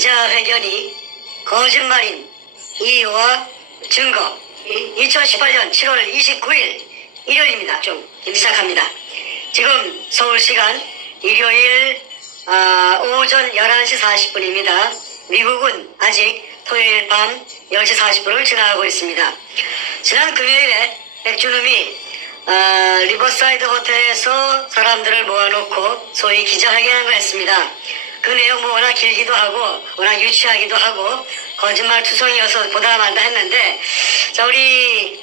기자회견이 거짓말인 이유와 증거 2018년 7월 29일 일요일입니다. 좀 시작합니다. 지금 서울시간 일요일 오전 11시 40분입니다. 미국은 아직 토요일 밤 10시 40분을 지나가고 있습니다. 지난 금요일에 백준음이 리버사이드 호텔에서 사람들을 모아놓고 소위 기자회견을 했습니다. 그 내용 뭐 워낙 길기도 하고 워낙 유치하기도 하고 거짓말 투성이어서 보다 말다 했는데, 자, 우리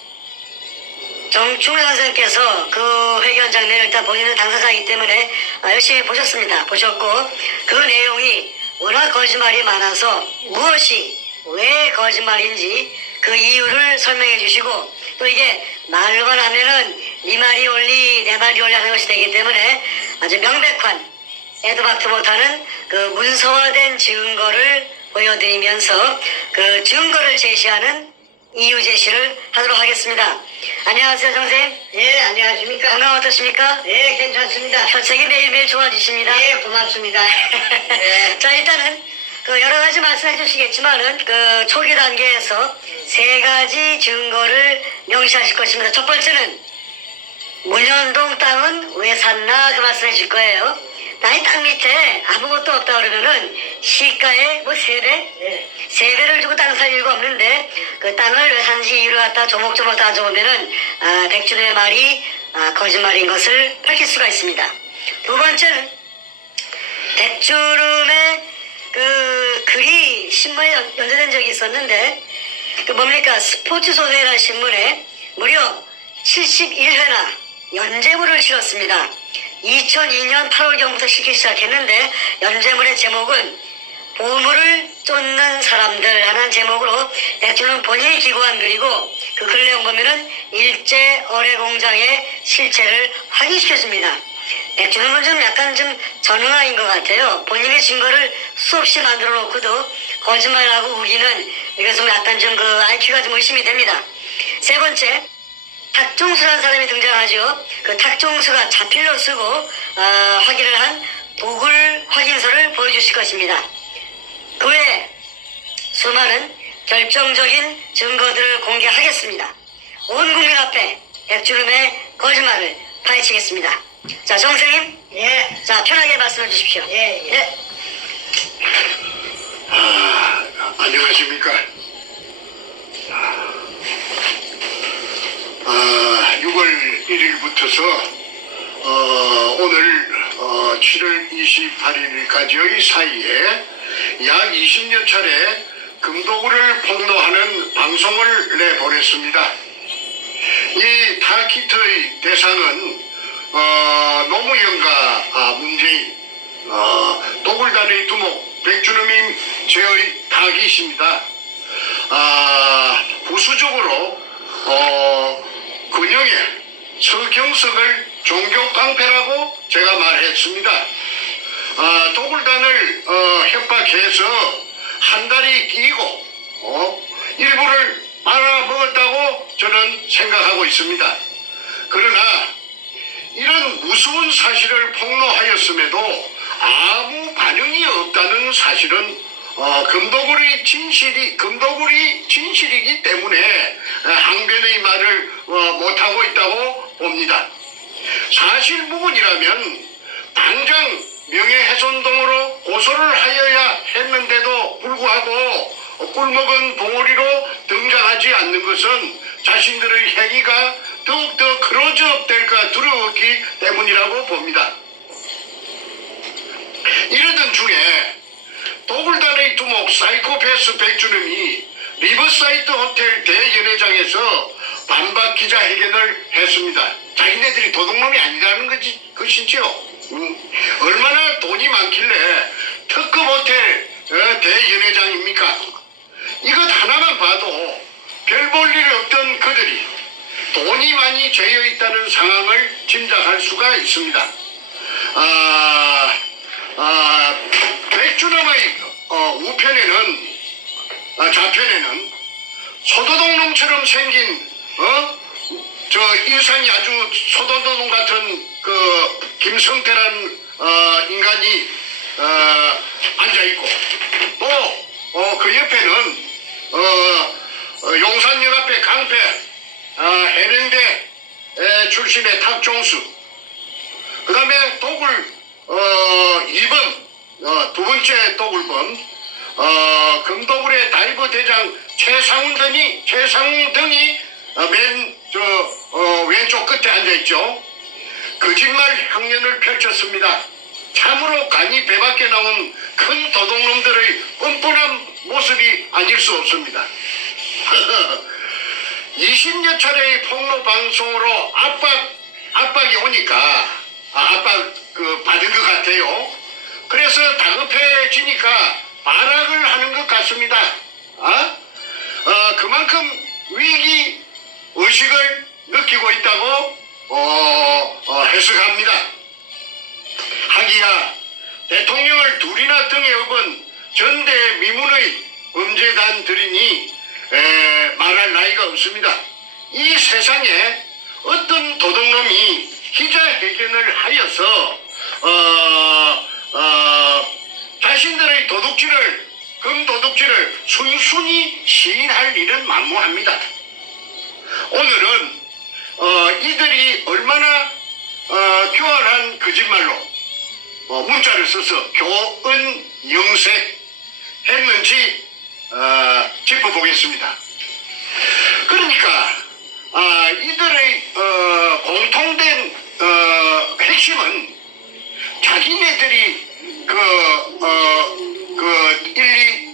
정충래 선생님께서 그 회견 장면을 일단 본인은 당사자이기 때문에 열심히 보셨습니다. 보셨고 그 내용이 워낙 거짓말이 많아서 무엇이 왜 거짓말인지 그 이유를 설명해 주시고, 또 이게 말로만 하면은 네 말이 옳리 내 말이 옳리 하는 것이 되기 때문에 아주 명백한 애도박도 못하는 그 문서화된 증거를 보여드리면서 그 증거를 제시하는 이유 제시를 하도록 하겠습니다. 안녕하세요, 선생님. 예, 안녕하십니까. 건강 어떠십니까? 예, 괜찮습니다. 혈색이 매일매일 좋아지십니다. 예, 고맙습니다. 예. 자, 일단은 그 여러 가지 말씀해 주시겠지만은 그 초기 단계에서 세 가지 증거를 명시하실 것입니다. 첫 번째는 문현동 땅은 왜 샀나 그 말씀해 주실 거예요. 나의 땅 밑에 아무것도 없다 그러면은 시가의 뭐 3배? 예. 3배를 주고 땅 살 이유가 없는데 그 땅을 왜 산지 이유를 갖다 조목조목 따져보면은 백준의 말이 거짓말인 것을 밝힐 수가 있습니다. 두 번째는 백주름의 그 글이 신문에 연재된 적이 있었는데, 그 뭡니까, 스포츠 소재라는 신문에 무려 71회나 연재물을 실었습니다. 2002년 8월경부터 실기 시작했는데 연재물의 제목은 보물을 쫓는 사람들 하는 제목으로 백준은 본인이 기고한 글이고, 그 글 내용 보면은 일제 어뢰공장의 실체를 확인시켜줍니다. 백준은 좀 약간 좀 전능아인 것 같아요. 본인의 증거를 수없이 만들어 놓고도 거짓말하고 우기는, 이것은 약간 좀 그 IQ가 좀 의심이 됩니다. 세 번째, 탁종수라는 사람이 등장하죠. 그 탁종수가 자필로 쓰고 확인을 한 도굴 확인서를 보여주실 것입니다. 그 외에 수많은 결정적인 증거들을 공개하겠습니다. 온 국민 앞에 백주름의 거짓말을 파헤치겠습니다. 자, 정 선생님. 예. 자, 편하게 말씀해 주십시오. 예, 예. 네. 안녕하십니까. 6월 1일부터서 오늘 7월 28일까지의 사이에 약 20여 차례 금도구를 폭로하는 방송을 내보냈습니다. 이 타키트의 대상은 노무현과 문재인, 도굴단의 두목 백준음이 제의 타깃입니다. 부수적으로 근영의 서경석을 종교 깡패라고 제가 말했습니다. 도굴단을 협박해서 한 달이 끼고 일부를 말아먹었다고 저는 생각하고 있습니다. 그러나 이런 무서운 사실을 폭로하였음에도 아무 반응이 없다는 사실은 금도굴이 진실이기 때문에 항변의 말을 못하고 있다고 봅니다. 사실무근이라면 당장 명예훼손 등으로 고소를 하여야 했는데도 불구하고 꿀먹은 봉오리로 등장하지 않는 것은 자신들의 행위가 더욱더 크로즈업 될까 두려웠기 때문이라고 봅니다. 이러던 중에 도굴단의 두목 사이코패스 백준음이 리버사이드 호텔 대연회장에서 반박 기자회견을 했습니다. 자기네들이 도둑놈이 아니라는 것이죠. 얼마나 돈이 많길래 특급 호텔 대연회장입니까? 이것 하나만 봐도 별 볼 일 없던 그들이 돈이 많이 죄여 있다는 상황을 짐작할 수가 있습니다. 백준음의 우편에는 좌편에는 소도둑놈처럼 생긴 저 인상이 아주 소도둑놈 같은 그 김성태라는 인간이 앉아 있고, 또 그 옆에는 용산연합회 강패 해병대 출신의 탁종수, 그 다음에 도굴 2번 두 번째 도굴범 금도굴의 다이버 대장 최상훈 등이 왼쪽 끝에 앉아있죠. 거짓말 향연을 펼쳤습니다. 참으로 간이 배밖에 나온 큰 도둑놈들의 뻔뻔한 모습이 아닐 수 없습니다. 20여 차례의 폭로 방송으로 압박이 오니까 압박 받은 것 같아요. 그래서 다급해지니까 발악을 하는 것 같습니다. 그만큼 위기 의식을 느끼고 있다고 해석합니다. 하기야 대통령을 둘이나 등에 업은 전대미문의 범죄단들이니 말할 나이가 없습니다. 이 세상에 어떤 도둑놈이 기자회견을 하여서 자신들의 금도둑질을 순순히 시인할 일은 만무합니다. 오늘은 이들이 얼마나 교활한 거짓말로 문자를 써서 교은영색 했는지 짚어보겠습니다. 그러니까 이들의 공통된 핵심은 자기네들이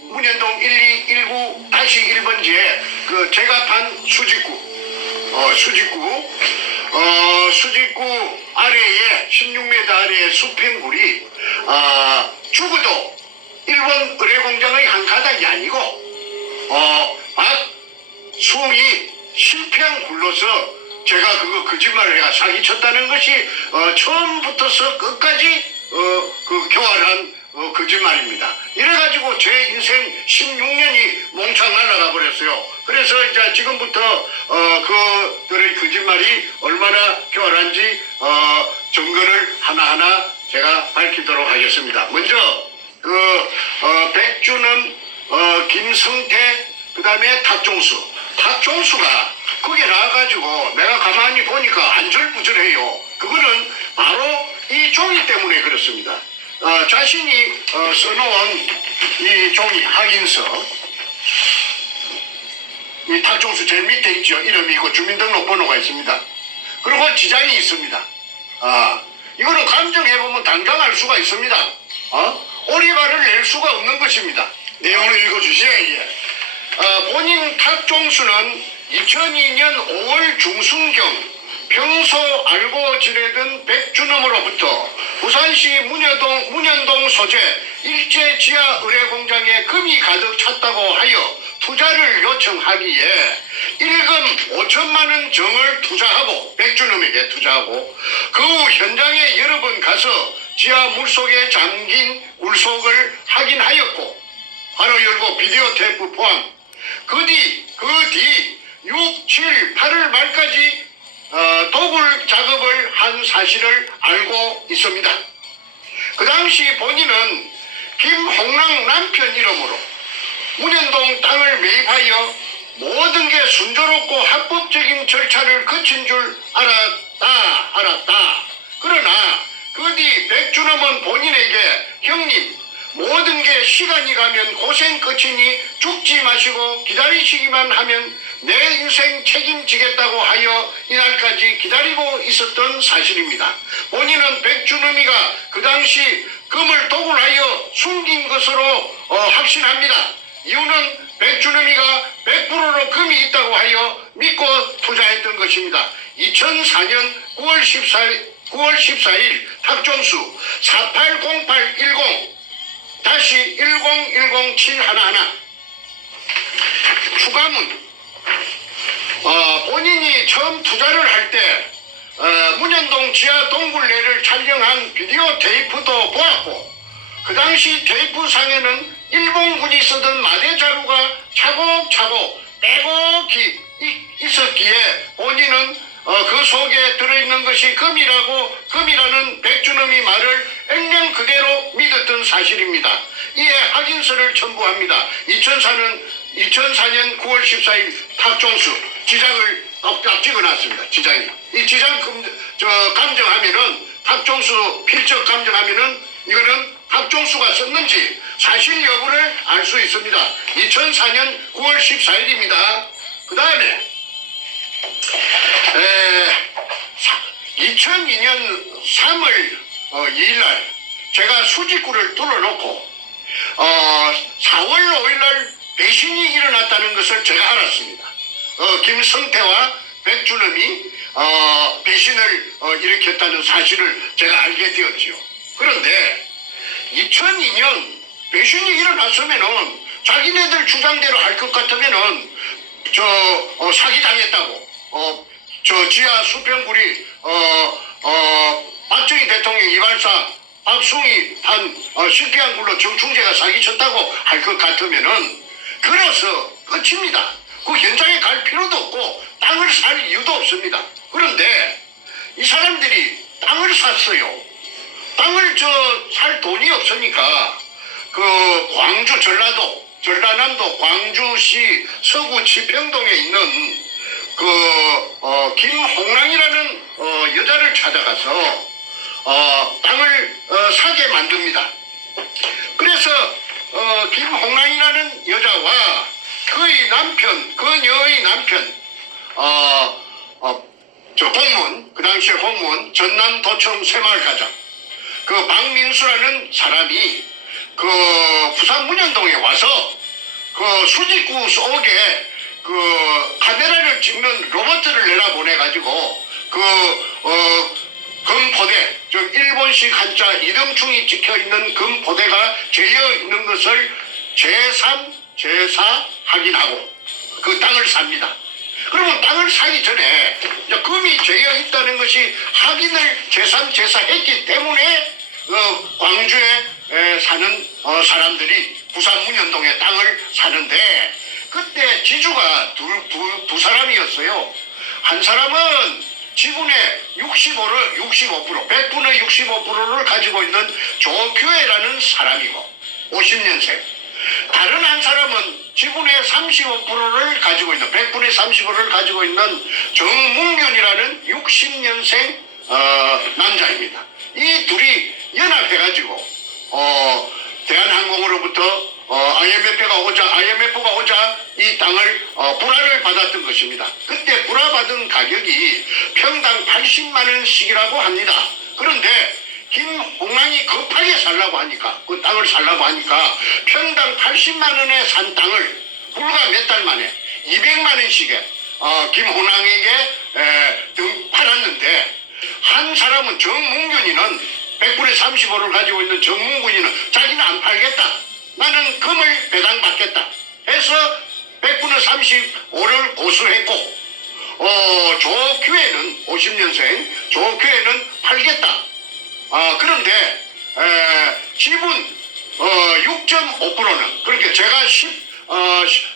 문현동 1219-1번지에 제가 판 수직구 아래에 16m 아래에 수평굴이 죽어도 일본 의뢰공장의 한 가닥이 아니고 박수홍이 실패한 굴로서 제가 그거 거짓말을 해가 사기쳤다는 것이 처음부터서 끝까지 교활한 거짓말입니다. 이래가지고 제 인생 16년이 몽창 날아가 버렸어요. 그래서 이제 지금부터 그들의 거짓말이 얼마나 교활한지 증거를 하나하나 제가 밝히도록 하겠습니다. 먼저 백준엄, 김성태, 그 다음에 탁종수가 거기에 나와가지고 내가 가만히 보니까 안절부절해요. 그거는 바로 이 종이 때문에 그렇습니다. 자신이 써놓은 이 종이 확인서, 이 탁종수 제일 밑에 있죠. 이름이 있고 주민등록번호가 있습니다. 그리고 지장이 있습니다. 이거는 감정해보면 당장 알 수가 있습니다. 오리발을 낼 수가 없는 것입니다. 내용을 읽어주세요. 이게. 본인 탁종수는 2002년 5월 중순경 평소 알고 지내던 백준엄으로부터 부산시 문현동 소재 일제 지하 의뢰공장에 금이 가득 찼다고 하여 투자를 요청하기에 일금 5천만 원 정을 백준엄에게 투자하고 그 후 현장에 여러 번 가서 지하 물속에 잠긴 굴속을 확인하였고 바로 열고 비디오 테이프 포함 그 뒤 6, 7, 8월 말까지 도굴 작업을 한 사실을 알고 있습니다. 그 당시 본인은 김홍랑 남편 이름으로 문현동 땅을 매입하여 모든 게 순조롭고 합법적인 절차를 거친 줄 알았다. 그러나 그 뒤 백준엄은 본인에게 형님 모든 게 시간이 가면 고생 끝이니 죽지 마시고 기다리시기만 하면 내 인생 책임지겠다고 하여 이날까지 기다리고 있었던 사실입니다. 본인은 백준엄이가 그 당시 금을 도굴하여 숨긴 것으로 확신합니다. 이유는 백준엄이가 100%로 금이 있다고 하여 믿고 투자했던 것입니다. 2004년 9월 14일 탁종수 480810-1010711 추가문 본인이 처음 투자를 할 때 문현동 지하 동굴내를 촬영한 비디오 테이프도 보았고 그 당시 테이프상에는 일본군이 쓰던 마대 자루가 차곡차곡 빼곡히 있었기에 본인은 그 속에 들어있는 것이 금이라는 백준엄이 말을 액면 그대로 믿었던 사실입니다. 이에 확인서를 첨부합니다. 2004년 9월 14일 탁종수 지장을 딱 찍어놨습니다. 지장이. 이 지장 감정하면은 탁종수 필적 감정하면은 이거는 탁종수가 썼는지 사실 여부를 알 수 있습니다. 2004년 9월 14일입니다. 그 다음에 2002년 3월 2일날 제가 수직구를 뚫어놓고 4월 5일날 배신이 일어났다는 것을 제가 알았습니다. 김성태와 백준엄이 배신을 일으켰다는 사실을 제가 알게 되었지요. 그런데 2002년 배신이 일어났으면은 자기네들 주장대로 할 것 같으면은 사기당했다고 지하 수평구리 박정희 대통령 이발사 박숭이 한 실패한 굴로 정충재가 사기쳤다고 할 것 같으면은 그래서 끝입니다. 그 현장에 갈 필요도 없고 땅을 살 이유도 없습니다. 그런데 이 사람들이 땅을 샀어요. 땅을 살 돈이 없으니까 그 광주 전라남도 광주시 서구 지평동에 있는 김홍랑이라는 여자를 찾아가서 땅을 사게 만듭니다. 그래서 김홍랑이라는 여자와 그녀의 남편 공무원, 그 당시에 공무원 전남도청 새마을가장 박민수라는 사람이 부산 문현동에 와서 수직구 속에 카메라를 찍는 로봇을 내려보내가지고 금포대, 일본식 한자 이등충이 찍혀있는 금포대가 재어있는 것을 제3, 제4 확인하고 그 땅을 삽니다. 그러면 땅을 사기 전에 금이 재어있다는 것이 확인을 제3, 제4 했기 때문에 광주에 사는 사람들이 부산 문현동에 땅을 사는데 그때 지주가 두 사람이었어요. 한 사람은 지분의 65%, 100분의 65%를 가지고 있는 조규혜라는 사람이고 50년생. 다른 한 사람은 지분의 35%를 가지고 있는 100분의 35%를 가지고 있는 정문균이라는 60년생 남자입니다. 이 둘이 연합해가지고 대한항공으로부터 IMF가 오자 이 땅을 불화를 받았던 것입니다. 그때 불화받은 가격이 평당 80만 원씩이라고 합니다. 그런데 김홍랑이 급하게 살라고 하니까 그 땅을 살라고 하니까 평당 80만 원에 산 땅을 불과 몇 달 만에 200만 원씩에 김홍랑에게 팔았는데 한 사람은 정문균이는 100분의 35를 가지고 있는 정문균이는 자기는 안 팔겠다. 나는 금을 배당받겠다. 해서 100분의 35를 고수했고 조규혜는 50년생 조규혜는 팔겠다. 그런데 지분 6.5%는 그렇게 제가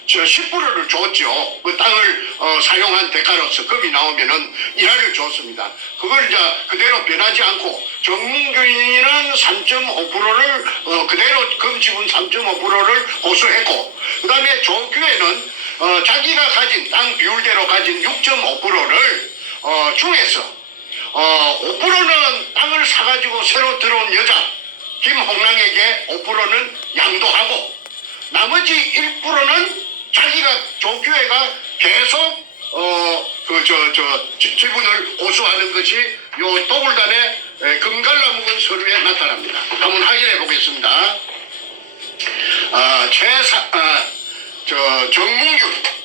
10%를 줬죠. 그 땅을 사용한 대가로서 금이 나오면은 일화를 줬습니다. 그걸 이제 그대로 변하지 않고 정문균이는 3.5%를 그대로 금 지분 3.5%를 고수했고 그 다음에 조규혜는 자기가 가진 땅 비율대로 가진 6.5%를 중에서 5%는 땅을 사가지고 새로 들어온 여자 김홍랑에게 5%는 양도하고 나머지 1%는 자기가 조규혜가 계속 지분을 고수하는 것이 요 도굴단의 금갈라묵은 서류에 나타납니다. 한번 확인해 보겠습니다.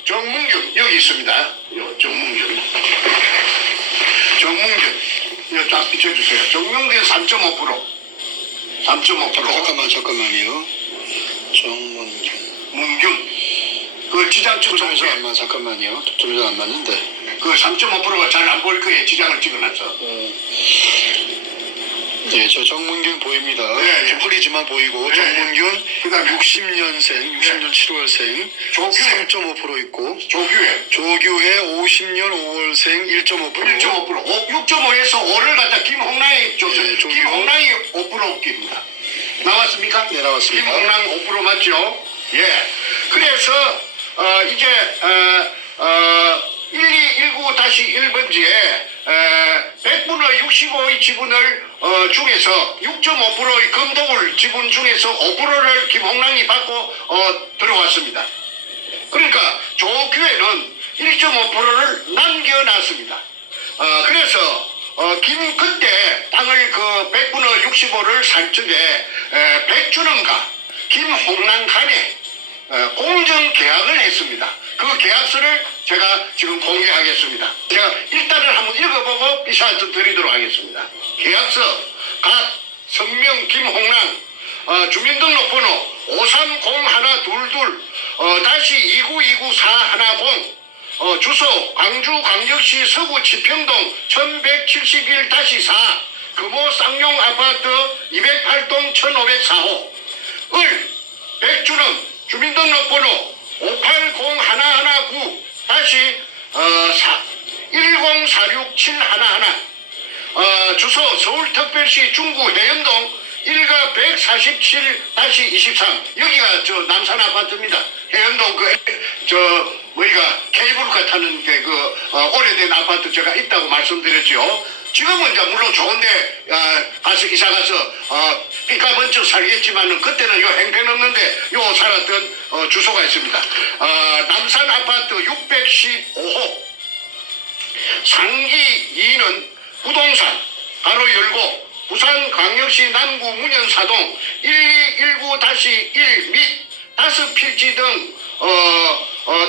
정문균 여기 있습니다. 요 정문균 이거 딱 비춰주세요. 정문균 3.5%. 잠깐만요. 문균 그 지장 초점에서 찍어놓으세요. 잠깐만요. 초점에서 안 맞는데. 그 3.5%가 잘 안 보일 거예요. 지장을 찍어놨어. 예, 저 정문균 보입니다. 예, 예. 좀 흐리지만 보이고 예, 정문균 그다음에 60년생, 60년 7월생 조규혜. 3.5% 있고 조규혜 조규혜 50년 5월생 1.5%. 1.5%, 6.5에서 5를 갖다 김홍랑이 줬어요. 예, 조규. 김홍랑이 5% 웃깁니다. 나왔습니까? 네, 나왔습니다. 김홍랑 5% 맞죠? 예. 그래서 이제 1219-1번지에 100분의 65의 지분을 중에서 6.5%의 금도굴 지분 중에서 5%를 김홍랑이 받고 들어왔습니다. 그러니까 조교회는 1.5%를 남겨놨습니다. 그래서 그때 땅을 그 100분의 65를 살 적에 백준원과 김홍랑 간에 공정 계약을 했습니다. 그 계약서를 제가 지금 공개하겠습니다. 제가 일단은 한번 읽어보고 비사한테 드리도록 하겠습니다. 계약서 각 성명 김홍랑 주민등록번호 5301222-2929410 주소 광주광역시 서구 지평동 1171-4 금호 쌍용 아파트 208동 1504호 을 백준원 주민등록번호 5801-1046-711 주소 서울특별시 중구 해연동 1가 147-23 여기가 저 남산 아파트입니다. 해연동 우리가 케이블카 타는 오래된 아파트 제가 있다고 말씀드렸죠. 지금은 이제 물론 좋은데 가서 이사 가서 삐까번쩍 살겠지만은 그때는 요 행편없는데 요 살았던 주소가 있습니다. 남산 아파트 615호 상기 2는 부동산 가로 열고 부산광역시 남구 문현사동 1219-1 및 5필지 등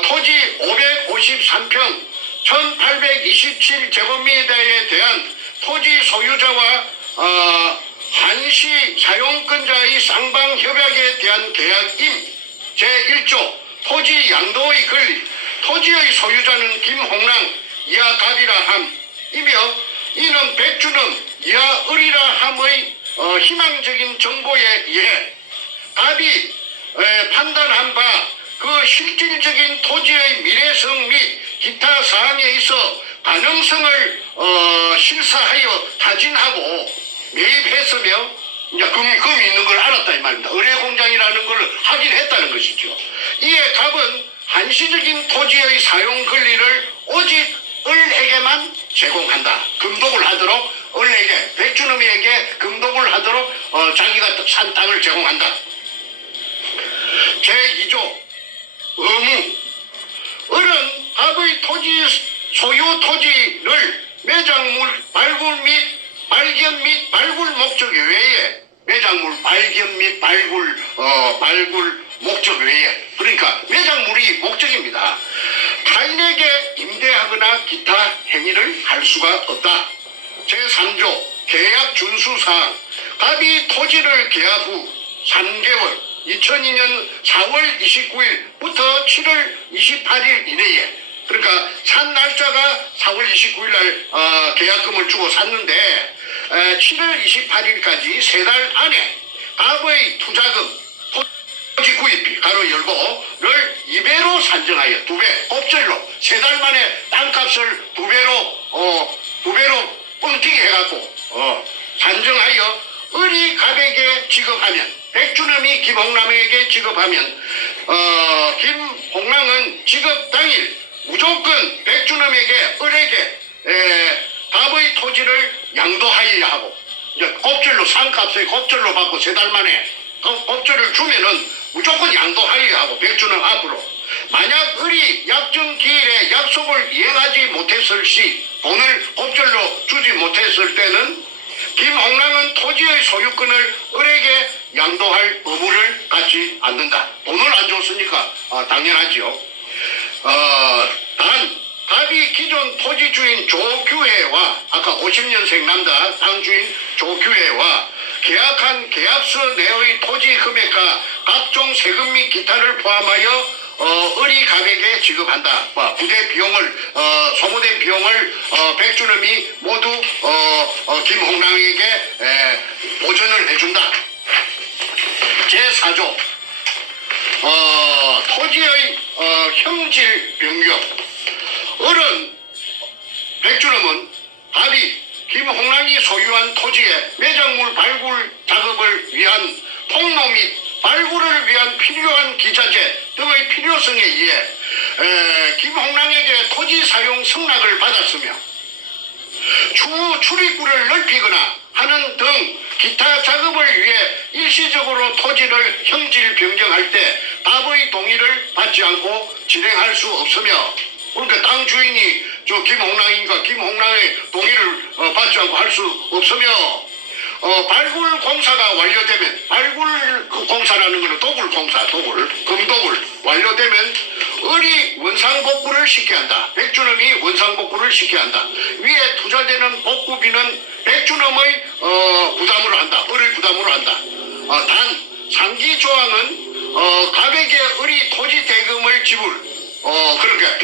토지 553평 1827제곱미터에 대한 토지 소유자와 한시 사용권자의 쌍방협약에 대한 계약임 제1조 토지 양도의 권리 토지의 소유자는 김홍랑 이하 갑이라 함이며 이는 백준원 이하 을이라 함의 희망적인 정보에 의해 갑이 판단한 바 그 실질적인 토지의 미래성 및 기타 사항에 있어 가능성을 실사하여 타진하고 매입했으며 이제 금이 있는 걸 알았다 이 말입니다. 의뢰공장이라는 걸 확인했다는 것이죠. 이에 갑은 한시적인 토지의 사용 권리를 오직 을에게만 제공한다. 금독을 하도록 을에게 백준음이에게 금독을 하도록 자기가 산 땅을 제공한다. 제2조 의무 을은 갑의 소유 토지를 매장물 발굴 및 발견 및 발굴 목적 외에 매장물 발견 및 발굴 목적 외에 그러니까 매장물이 목적입니다. 타인에게 임대하거나 기타 행위를 할 수가 없다. 제3조 계약 준수사항 갑이 토지를 계약 후 3개월 2002년 4월 29일부터 7월 28일 이내에 그러니까 산 날짜가 4월 29일 날 계약금을 주고 샀는데 7월 28일까지 3달 안에 갑의 투자금 토지 구입비 가로 열고를 2배로 산정하여 2배 법절로 3달 만에 땅값을 2배로 뻥튀기 해갖고 산정하여 을이 갑에게 지급하면 백준음이 김홍랑에게 지급하면 김홍랑은 지급 당일 무조건 백준음에게 을에게 갑의 토지를 양도하여야 하고 이제 곱절로 상값을 곱절로 받고 3달 만에 곱절을 주면은 무조건 양도하여야 하고 백준음 앞으로 만약 을이 약정 기일에 약속을 이행하지 못했을 시 돈을 곱절로 주지 못했을 때는 김홍랑은 토지의 소유권을 을에게 양도할 의무를 갖지 않는다. 돈을 안 줬으니까 당연하지요. 단 갑이 기존 토지 주인 조규혜와 아까 50년생 남자 땅 주인 조규혜와 계약한 계약서 내의 토지 금액과 각종 세금 및 기타를 포함하여 을이 갑에게 지급한다. 부대 비용을 소모된 비용을 백준음이 모두 김홍랑에게 보전을 해준다. 제4조 토지의 형질 변경 을은 백준음은 갑이 김홍랑이 소유한 토지에 매장물 발굴 작업을 위한 통로 및 발굴을 위한 필요한 기자재 등의 필요성에 의해 김홍랑에게 토지 사용 승낙을 받았으며 추후 출입구를 넓히거나 하는 등 기타 작업을 위해 일시적으로 토지를 형질 변경할 때 답의 동의를 받지 않고 진행할 수 없으며, 그러니까 땅 주인이 저 김홍랑인가 김홍랑의 동의를 받지 않고 할 수 없으며, 발굴 공사가 완료되면, 발굴 그 공사라는 것은 도굴 공사, 금도굴 완료되면 을이 원상복구를 시켜야 한다. 백준엄이 원상복구를 시켜야 한다. 위에 투자되는 복구비는 백준엄의 부담으로 한다. 을의 부담으로 한다. 단 상기 조항은 갑에게 을이 토지 대금을 지불, 그러니까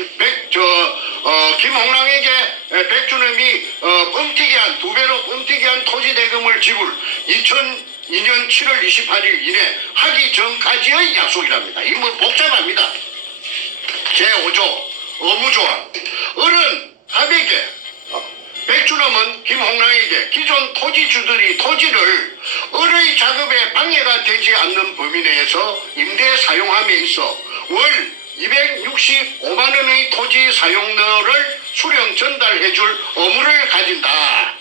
김홍랑에게 백준엄이 뻥튀기한, 2배로 뻥튀기한 토지 대금을 지불 2002년 7월 28일 이내 하기 전까지의 약속이랍니다. 이 뭐 복잡합니다. 제5조 의무조항. 을은 갑에게, 백준엄은 김홍랑에게 기존 토지주들이 토지를 을의 작업에 방해가 되지 않는 범위 내에서 임대 사용함에 있어 월 265만 원의 토지 사용료를 수령 전달해 줄 의무를 가진다.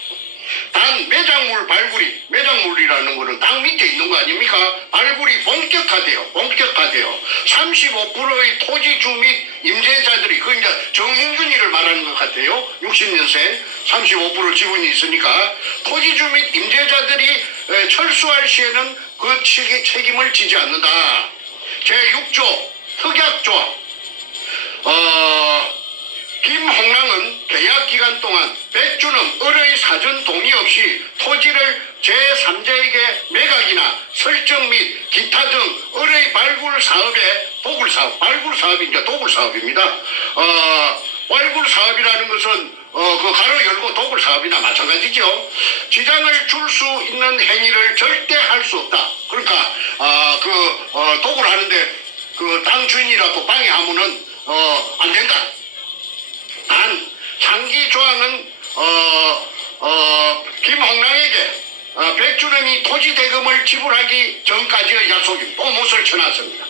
단 매장물 발굴이, 매장물이라는 거는 땅 밑에 있는 거 아닙니까? 발굴이 본격화돼요. 35%의 토지주 및 임대자들이, 그 이제 정인균이를 말하는 것 같아요. 60년생 35% 지분이 있으니까 토지주 및 임대자들이 철수할 시에는 그 책임을 지지 않는다. 제6조 특약조항. 김홍랑은 계약 기간 동안 백준엄 을의 사전 동의 없이 토지를 제3자에게 매각이나 설정 및 기타 등 을의 발굴 사업에 도굴사업, 발굴 사업이 이제 도굴 사업입니다. 발굴 사업이라는 것은 그 가로 열고 도굴 사업이나 마찬가지죠. 지장을 줄 수 있는 행위를 절대 할 수 없다. 그러니까 도굴하는데 그 땅 주인이라고 방해하면은 안 된다. 단 상기 조항은 김홍랑에게 백준엄이 토지 대금을 지불하기 전까지의 약속입니다. 또 못을 쳐놨습니다.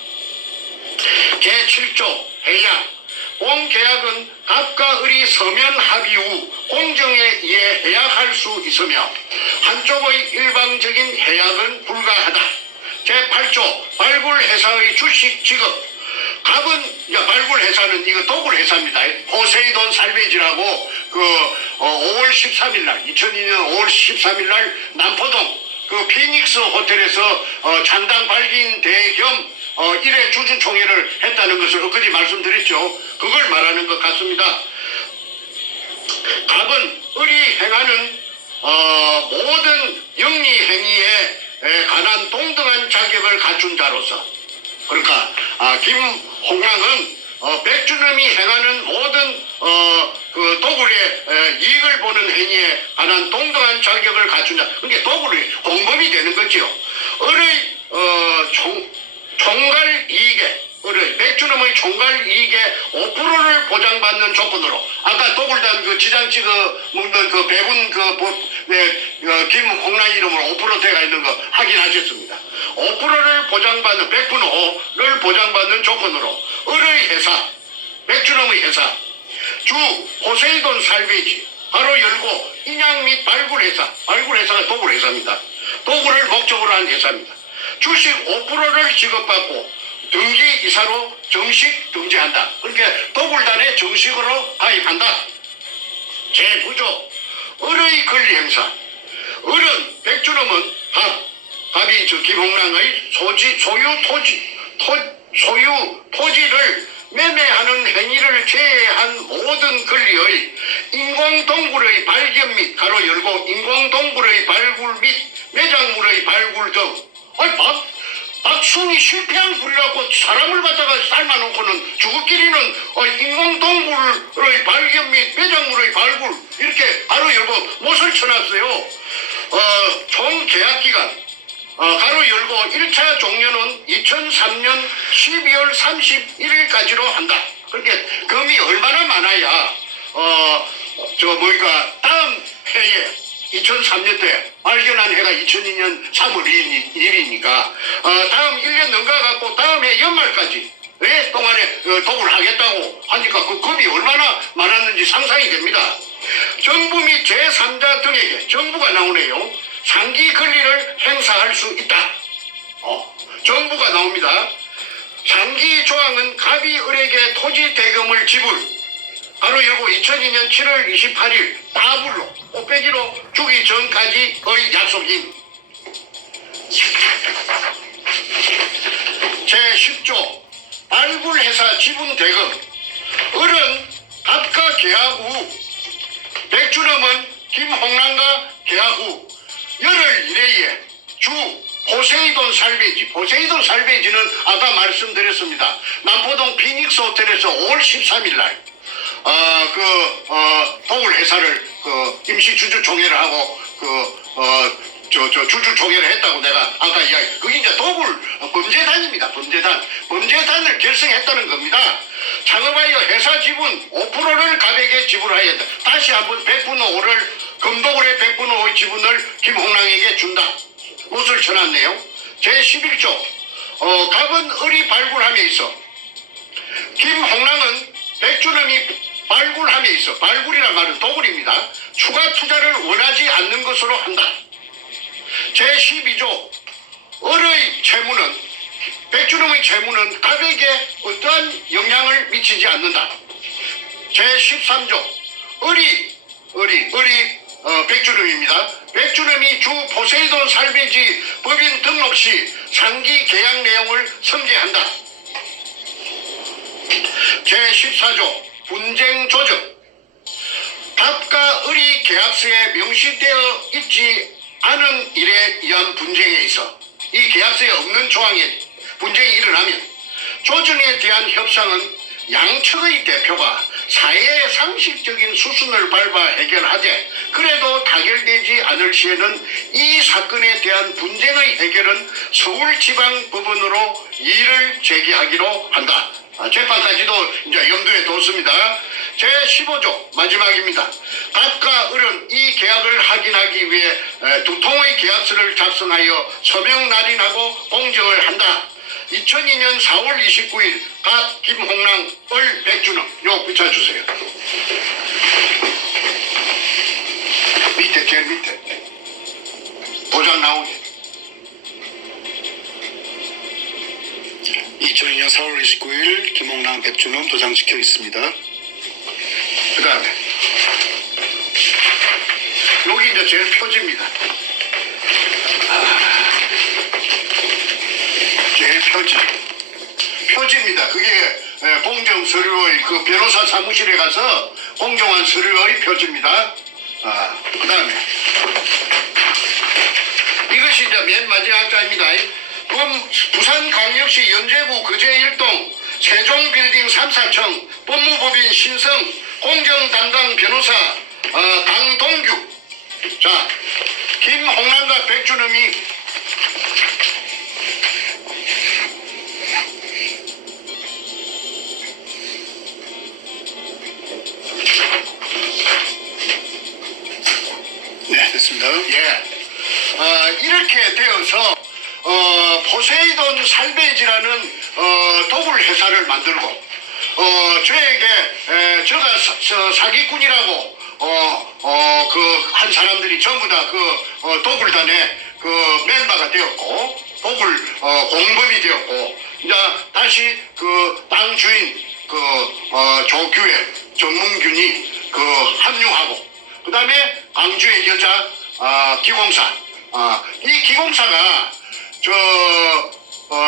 제7조 해약. 본 계약은 갑과 을이 서면 합의 후 공정에 의해 해약할 수 있으며 한쪽의 일방적인 해약은 불가하다. 제8조 발굴회사의 주식 지급. 갑은, 발굴회사는 이거 도굴회사입니다. 포세이돈 살베이지라고 5월 13일 날, 2002년 5월 13일 날 남포동 그 피닉스 호텔에서 잔당 발긴 대겸 1회 주주총회를 했다는 것을 엊그제 말씀드렸죠. 그걸 말하는 것 같습니다. 갑은 을이 행하는 모든 영리 행위에 관한 동등한 자격을 갖춘 자로서, 그러니까 김홍랑은 백준엄이 행하는 모든 그 도굴의 이익을 보는 행위에 관한 동등한 자격을 갖춘 자, 그러니까 도굴이 공범이 되는 거죠. 을의 총괄 이익에, 백준엄의 총괄 이익의 5%를 보장받는 조건으로, 아까 도굴단 그 지장 찍어 먹는 그 배분 김홍랑 이름으로 5% 돼가 있는 거 확인하셨습니다. 5%를 보장받는, 100%를 보장받는 조건으로 을의 회사, 백준엄의 회사, 주 포세이돈 살베이지, 바로 열고 인양 및 발굴회사, 발굴회사가 도굴회사입니다. 도굴을 목적으로 한 회사입니다. 주식 5%를 지급받고 등기 이사로 정식 등재한다. 그러니까 도굴단에 정식으로 가입한다. 제9조 을의 권리행사. 을은, 백준엄은 갑이 김홍랑의 소유 토지를 매매하는 행위를 제외한 모든 권리의 인공동굴의 발견 및 가로 열고 인공동굴의 발굴 및 매장물의 발굴 등, 박순이 실패한 굴이라고 사람을 갖다가 삶아놓고는 주거끼리는 인공동굴의 발견 및 매장물의 발굴 이렇게 가로 열고 못을 쳐놨어요. 총 계약기간 가로 열고 1차 종료는 2003년 12월 31일까지로 한다. 그러니까 금이 얼마나 많아야 다음 해에 2003년도에 발견한 해가 2002년 3월 1일이니까 다음 1년 넘어가갖고 다음 해 연말까지 동안에 도굴 하겠다고 하니까 그 겁이 얼마나 많았는지 상상이 됩니다. 정부 및 제3자 등에게 정부가 나오네요. 상기 권리를 행사할 수 있다. 정부가 나옵니다. 상기 조항은 갑이 을에게 토지 대금을 지불 가로 열고 2002년 7월 28일 따블로 꽃배기로 주기 전까지의 약속임. 제10조 발굴회사 지분 대금 을은 갑과 계약 후 백준엄은 김홍란과 계약 후 열흘 이내에 주 포세이돈 살베이지는 아까 말씀드렸습니다. 남포동 피닉스 호텔에서 5월 13일 날 도굴 회사를 임시 주주 총회를 하고 주주 총회를 했다고 내가 아까 이야기. 그게 이제 도굴 범죄단입니다. 범죄단을 결성했다는 겁니다. 창업하여 회사 지분 5%를 갑에게 지불하여야 한다. 다시 한번 100분의 5를 금도굴의 100분의 5의 지분을 김홍랑에게 준다. 못을 쳐놨네요. 제11조 갑은 을이 발굴함에 있어 김홍랑은 백준엄이 발굴함에 있어 발굴이란 말은 도굴입니다. 추가 투자를 원하지 않는 것으로 한다. 제12조 을의 채무는 백준엄의 채무는 갑에게 어떠한 영향을 미치지 않는다. 제13조 을이 백준엄입니다. 백준엄이 주 포세이돈 살베이지 법인 등록 시 상기 계약 내용을 성계한다. 제14조 분쟁 조정 갑과 을이 계약서에 명시되어 있지 않은 일에 의한 분쟁에 있어 이 계약서에 없는 조항에 분쟁이 일어나면 조정에 대한 협상은 양측의 대표가 사회의 상식적인 수순을 밟아 해결하되 그래도 타결되지 않을 시에는 이 사건에 대한 분쟁의 해결은 서울지방법원으로 이의를 제기하기로 한다. 재판까지도 이제 염두에 뒀습니다. 제15조 마지막입니다. 갑과 을은 이 계약을 확인하기 위해 두 통의 계약서를 작성하여 서명 날인하고 공정을 한다. 2002년 4월 29일 갑 김홍랑 을 백준엄 요 붙여주세요. 밑에 제일 밑에 도장 나오게. 2002년 4월 29일 김홍랑 백준엄 도장 찍혀 있습니다. 그 다음에 여기 이제 제일 표지입니다. 제일 표지입니다. 그게 공정 서류의 그 변호사 사무실에 가서 공정한 서류의 표지입니다. 그 다음에 이것이 이제 맨 마지막 자입니다. 부산광역시 연제구 거제1동 세종빌딩 3사청 법무법인 신성 공정 담당 변호사 강동규. 자, 김홍란과 백준엄이 네, 됐습니다. 예, 이렇게 되어서 포세이돈 살베이지라는 도굴 회사를 만들고 저에게 제가 사기꾼이라고 그 한 사람들이 전부 다 그 도굴단의 그 멤버가 되었고 도굴 공범이 되었고 이제 다시 그 땅 주인 그 조규혜 정문균이 그 합류하고 그 다음에 광주의 여자 기공사 이 기공사가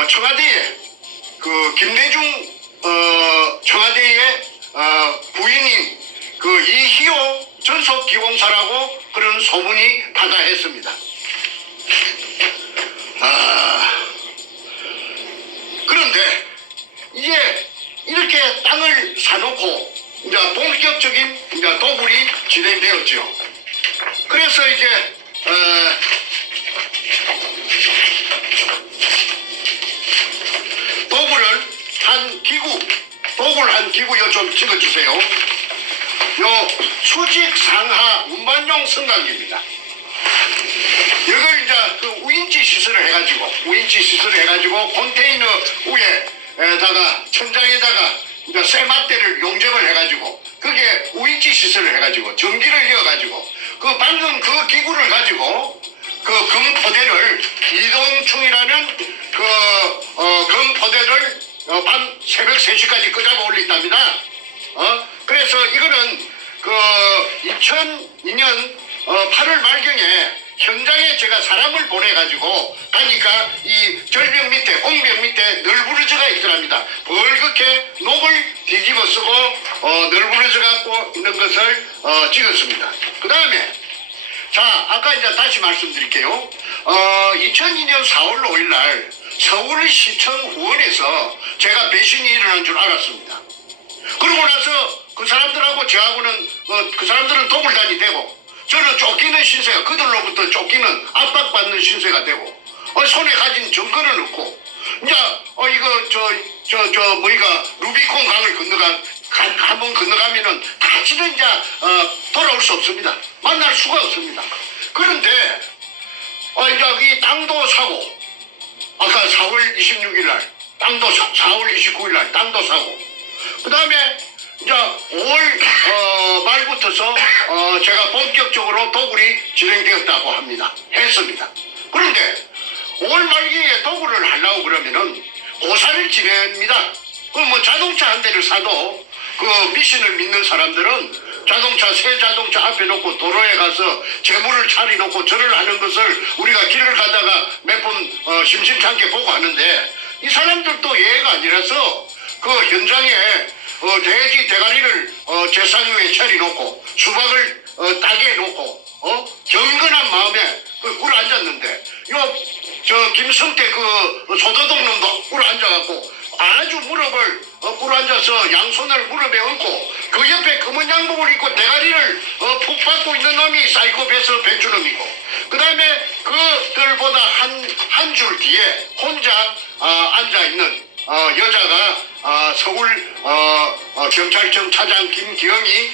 청와대에 그 김대중 청와대의 부인인 그 이희호 전속 기공사라고 그런 소문이 다다했습니다. 그런데 이제 이렇게 땅을 사놓고 이제 본격적인 이제 도굴이 진행되었죠. 그래서 이제 도굴 한 기구 요 좀 찍어주세요. 요 수직 상하 운반용 승강기입니다. 이걸 이제 그 우인치 시설을 해가지고 컨테이너 위에다가 천장에다가 이제 쇠막대를 용접을 해가지고 그게 우인치 시설을 해가지고 전기를 이어가지고 그 방금 그 기구를 가지고 그 금포대를 이동충이라는 금포대를 밤 새벽 3시까지 끄잡아 올린답니다. 그래서 이거는 그 2002년 8월 말경에 현장에 제가 사람을 보내가지고 가니까 이 절벽 밑에 옹벽 밑에 널브러져가 있더랍니다. 벌겋게 녹을 뒤집어 쓰고 널브러져 갖고 있는 것을 찍었습니다. 그 다음에 자 아까 이제 다시 말씀드릴게요. 2002년 4월 5일 날 서울시청 후원에서 제가 배신이 일어난 줄 알았습니다. 그러고 나서 그 사람들하고 저하고는 그 사람들은 도굴단이 되고 저는 쫓기는 신세가 그들로부터 쫓기는 압박받는 신세가 되고 손에 가진 정권을 얻고 이제 이거 뭐이가 루비콘 강을 한번 건너가면은 다시는 이제 돌아올 수 없습니다. 만날 수가 없습니다. 그런데 이제 이 땅도 사고 아까 4월 26일 날 땅도 4월 29일 날 땅도 사고 그 다음에 이제 5월 말부터서 제가 본격적으로 도굴이 진행되었다고 했습니다. 그런데 5월 말기에 도굴을 하려고 그러면은 고사를 지냅니다. 그 뭐 자동차 한 대를 사도 그 미신을 믿는 사람들은 새 자동차 앞에 놓고 도로에 가서 재물을 차려놓고 절을 하는 것을 우리가 길을 가다가 몇 번 심심찮게 보고 하는데 이 사람들도 예의가 아니라서 그 현장에 돼지 대가리를 제상 위에 차려놓고 수박을 따게 해놓고 경건한 마음에 꿀 앉았는데 저 김성태 그 소도동 놈도 꿀 앉아갖고 아주 무릎을 꿀 앉아서 양손을 무릎에 얹고 그 옆에 검은 양복을 입고 대가리를 푹 받고 있는 놈이 사이코패스 배추놈이고 그 다음에 그들보다 한 줄 뒤에 혼자 앉아있는 여자가 서울 경찰청 차장 김기영이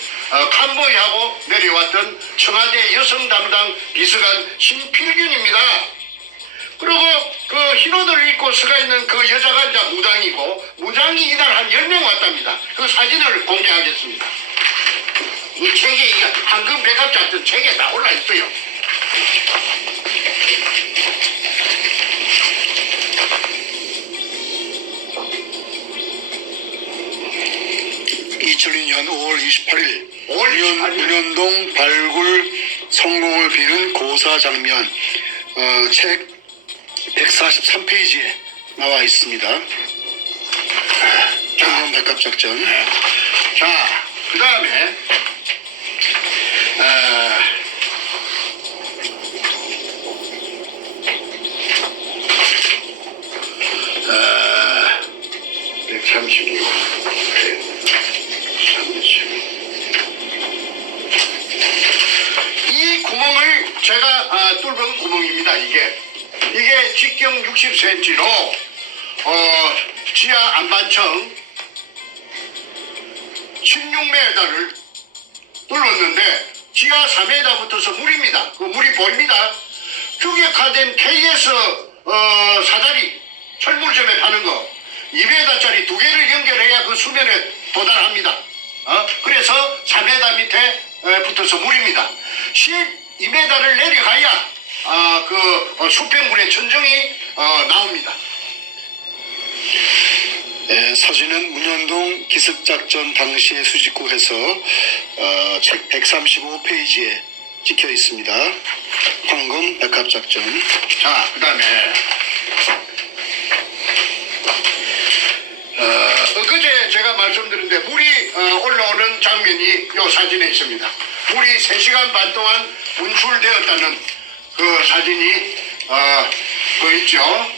캄보이하고 내려왔던 청와대 여성 담당 비서관 신필균입니다. 그리고 그 흰옷을 입고 서가 있는 그 여자가 이제 무당이고 무당이 이날 한 10명 왔답니다. 그 사진을 공개하겠습니다. 이 책에 이 황금 백합 같은 책에 다 올라 있어요. 2002년 5월 28일 5월 28일. 문현동 발굴 성공을 비는 고사 장면 책 143페이지에 나와 있습니다. 청동 백합작전. 자, 그 다음에 136, 130. 이 구멍을 제가 뚫은 구멍입니다. 이게 직경 60cm로 지하 안반청 16m를 뚫었는데 지하 4m부터서 물입니다. 그 물이 보입니다. 규격화된 KS 사다리 철물점에 파는 거 2m짜리 2개를 연결해야 그 수면에 도달합니다. 그래서 4m 밑에 붙어서 물입니다. 12m를 내려가야 그 수평물의 천정이 나옵니다. 네, 사진은 문현동 기습작전 당시의 수직구에서 책 135페이지에 찍혀 있습니다. 황금 백합작전. 자, 그 다음에 엊그제 제가 말씀드렸는데 물이 올라오는 장면이 이 사진에 있습니다. 물이 3시간 반 동안 분출되었다는 그 사진이 있죠.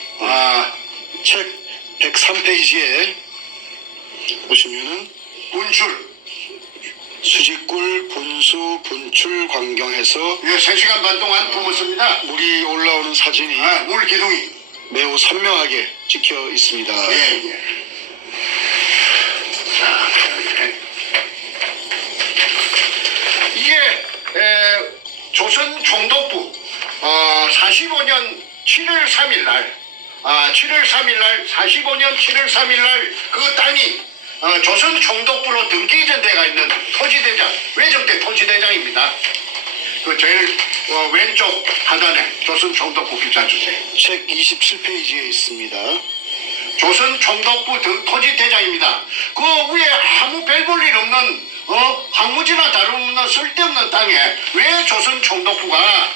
책 103페이지에 보시면은 분출. 수직굴 분수 분출 광경에서 3시간 반 동안 뿜었습니다. 물이 올라오는 사진이 물 기둥이. 매우 선명하게 찍혀 있습니다. 예. 자, 이게 조선 총독부 45년 7월 3일 날, 7월 3일 날, 45년 7월 3일 날 그 땅이 조선 총독부로 등기 이전돼가 있는 토지대장, 외정대 토지대장입니다. 그 제일 왼쪽 하단에 조선 총독부 기차 주세요. 책 27페이지에 있습니다. 조선 총독부 토지대장입니다. 그 위에 아무 별 볼 일 없는 황무지나 다름없는 쓸데없는 땅에 왜 조선 총독부가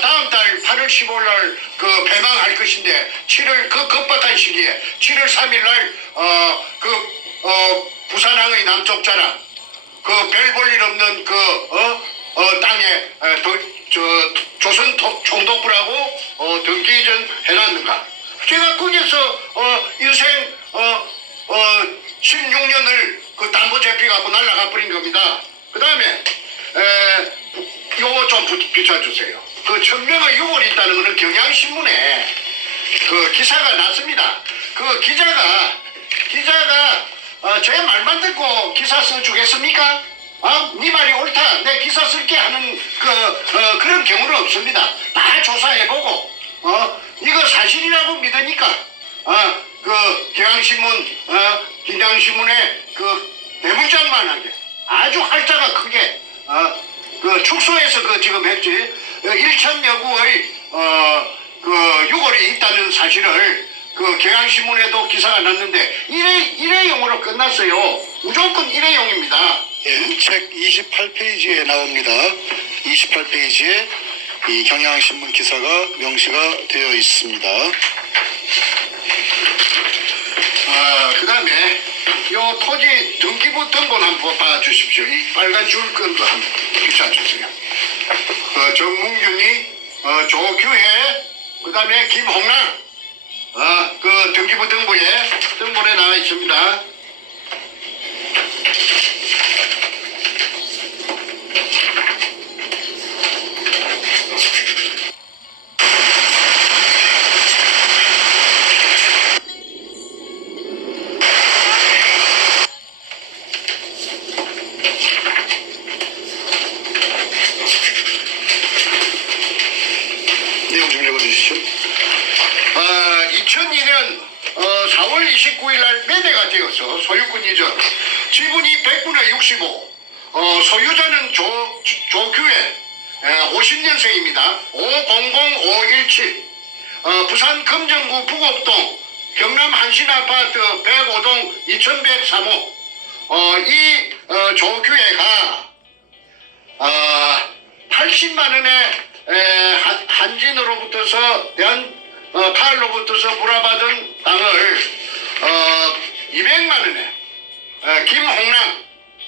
다음 달 8월 15일 날 그 폐망할 것인데 7월 그 급박한 시기에 7월 3일 날 부산항의 남쪽 자락 그 별 볼 일 없는 땅에 조선 총독부라고 등기 이전 해놨는가? 제가 거기서 인생 16년을 그 담보 제피 갖고 날라가 버린 겁니다. 그 다음에 요거 좀 비춰주세요. 그 천명의 유골이 있다는 거는 경향신문에 그 기사가 났습니다. 그 기자가 제 말만 듣고 기사 써주겠습니까? 네 말이 옳다. 내 기사 쓸게 하는 그런 경우는 없습니다. 다 조사해보고 이거 사실이라고 믿으니까 그 경향신문에 그 대문짝만하게 아주 활자가 크게 그 축소해서 그 지금 했지 1천여 구의 그 유골이 있다는 사실을 그 경향신문에도 기사가 났는데 일회용으로 끝났어요. 무조건 일회용입니다. 예, 책 28페이지에 나옵니다. 28페이지에 이 경향신문 기사가 명시가 되어 있습니다. 그 다음에 요 토지 등기부 등본 한번 봐주십시오. 이 빨간 줄끈도 한번 비춰주세요. 정문균이 조규혜 그 다음에 김홍랑 그 등기부 등본에 나와 있습니다. 내용 좀 읽어주시죠. 2002년 4월 29일 날 매매가 되어서 소유권 이전 지분이 100분의 65 소유자는 조규혜 50년생입니다. 500517 부산 금정구 부곡동 경남 한신아파트 105동 2103호 이 조규혜가 80만 원의 한진으로부터서 파알로부터서 불화받은 땅을 200만 원에 김홍랑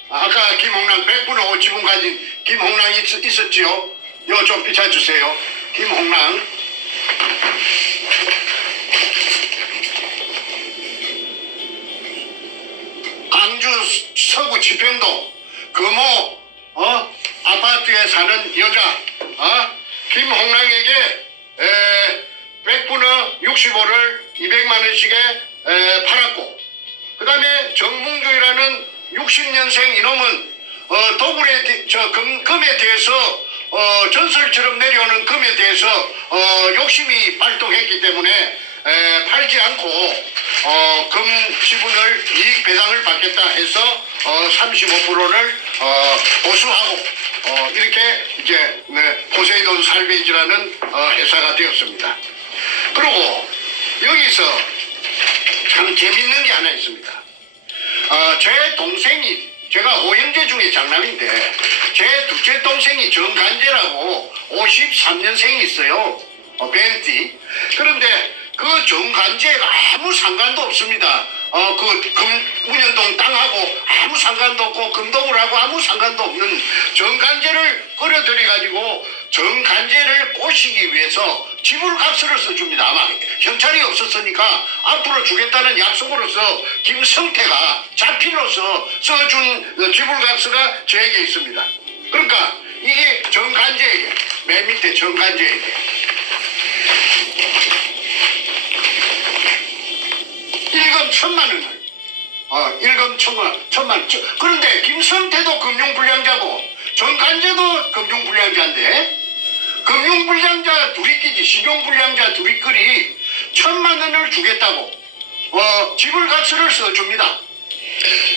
아까 김홍랑 100분의 5 지분 가진 김홍랑이 있었지요. 이거 좀 비춰주세요. 김홍랑 광주 서구 지평동 금호 아파트에 사는 여자 김홍랑에게 100분의 65를 200만 원씩에 팔았고 그 다음에 정문규라는 60년생 이놈은 도굴의 금에 대해서 전설처럼 내려오는 금에 대해서 욕심이 발동했기 때문에 팔지 않고 금 지분을 이익 배당을 받겠다 해서 35%를 보수하고 이렇게 이제 포세이돈 살베이지라는 회사가 되었습니다. 그리고 여기서 참 재밌는 게 하나 있습니다. 제 동생이 제가 5형제 중에 장남인데 제 둘째 동생이 정간재라고 53년생이 있어요. 벤티. 그런데 그 정간재가 아무 상관도 없습니다. 그 문현동 땅하고 아무 상관도 없고 금동을하고 아무 상관도 없는 정간재를 끌어들여가지고 정간재를 꼬시기 위해서 지불각서를 써줍니다. 아마 경찰이 없었으니까 앞으로 주겠다는 약속으로서 김성태가 자필로서 써준 지불각서가 저에게 있습니다. 그러니까 이게 정간재에게 맨 밑에 정간재에게 일금 1,000만 원을 일금 1,000만 그런데 김성태도 금융불량자고 정간재도 금융불량자인데 금융불량자 둘이끼리 신용불량자 둘이끼리 1,000만 원을 주겠다고 지불각서를 써줍니다.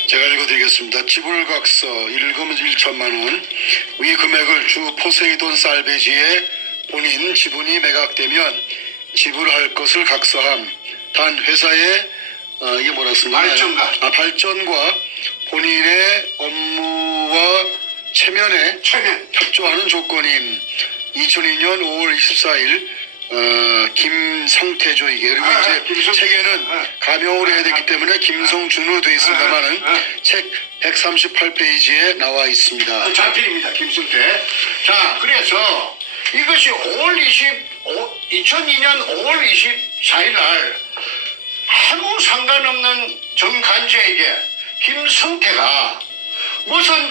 제가 읽어드리겠습니다. 지불각서 일금 1천만 원. 위 금액을 주 포세이돈 살베지에 본인 지분이 매각되면 지불할 것을 각서함. 단 회사의 이게 뭐라 쓰나요? 발전과 본인의 업무와 체면에 협조하는 조건인 2002년 5월 24일 김성태조에게 그리고 이제 책에는 가명으로 해야 되기 때문에 김성준으로 되어 있습니다만은 책 138페이지에 나와 있습니다. 자필입니다. 김성태. 자, 그래서 이것이 2002년 5월 24일 날 아무 상관없는 정간제에게 김성태가 무슨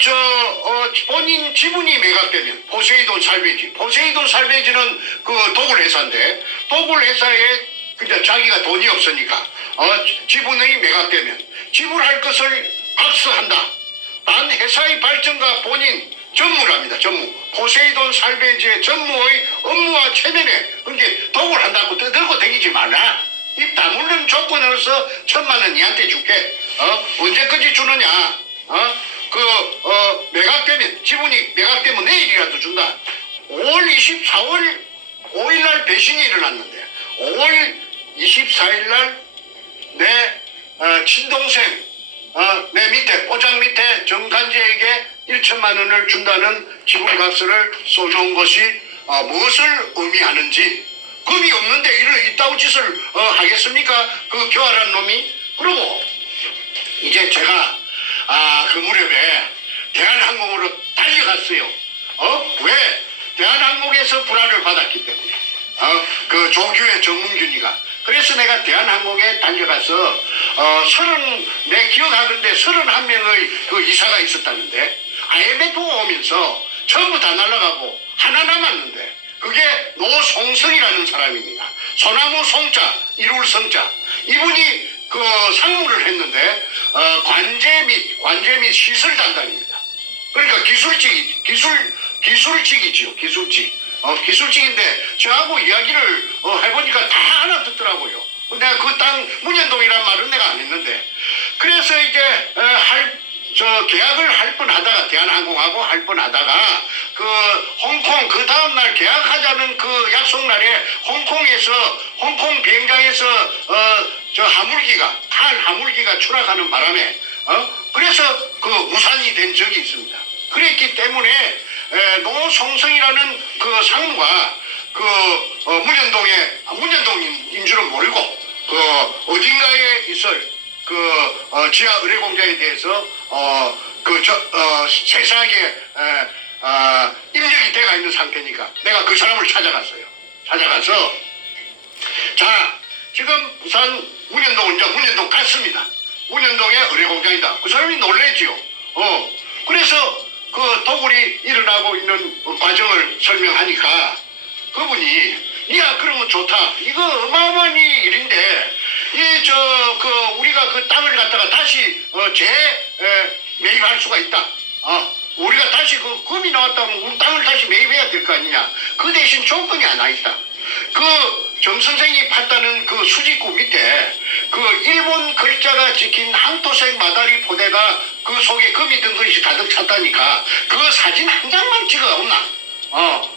본인 지분이 매각되면 포세이돈 살베지는 그 도굴 회사인데 도굴 회사에 그냥 자기가 돈이 없으니까 지분이 매각되면 지불할 것을 각서한다. 단 회사의 발전과 본인 전무랍니다. 전무. 포세이돈 살베지의 전무의 업무와 체면에 그게 도굴한다고 들고 다니지 말라. 입 다물는 조건으로서 1,000만 원 니한테 줄게. 언제까지 주느냐? 매각되면 지분이 매각되면 내일이라도 준다. 5월 24일 5일 날 배신이 일어났는데 5월 24일 날 내 친동생 내 밑에 포장 밑에 정간제에게 1,000만 원을 준다는 지불각서를 써놓은 것이 무엇을 의미하는지 금이 없는데 이따위 짓을 하겠습니까? 그 교활한 놈이. 그리고 이제 제가 그 무렵에 대한항공으로 달려갔어요. 왜? 대한항공에서 불화를 받았기 때문에. 그 조규의 정문균이가. 그래서 내가 대한항공에 달려가서 내 기억하건대 31명의 그 이사가 있었다는데 IMF가 오면서 전부 다 날아가고 하나 남았는데 그게 노송성이라는 사람입니다. 소나무 송자, 이룰 성자. 이분이 그 상무를 했는데 관제 및 시설 담당입니다. 그러니까 기술직이지요. 기술직인데 저하고 이야기를 해보니까 다 알아듣더라고요. 내가 그 땅 문현동이란 말은 내가 안 했는데 그래서 이제 계약을 할 뻔하다가 대한항공하고 할 뻔하다가 그 홍콩 그 다음날 계약하자는 그 약속 날에 홍콩 비행장에서 하물기가 추락하는 바람에 그래서 그 무산이 된 적이 있습니다. 그랬기 때문에 노송성이라는 그 상무가 그 문현동인 줄은 모르고 그 어딘가에 있을 그 지하 의뢰공장에 대해서 세세하게 입력이 돼가 있는 상태니까 내가 그 사람을 찾아갔어요. 찾아가서 자 지금 부산 문현동 갔습니다. 문현동의 의뢰공장이다. 그 사람이 놀래지요. 그래서 그 도굴이 일어나고 있는 과정을 설명하니까 그분이 야 그러면 좋다. 이거 어마어마한 일인데 우리가 그 땅을 갖다가 다시 매입할 수가 있다. 우리가 다시 그 금이 나왔다면 우리 땅을 다시 매입해야 될 거 아니냐. 그 대신 조건이 하나 있다. 그 정 선생이 팠다는 그 수직구 밑에 그 일본 글자가 찍힌 항토색 마다리 포대가 그 속에 금이 든 것이 가득 찼다니까 그 사진 한 장만 찍어 없나?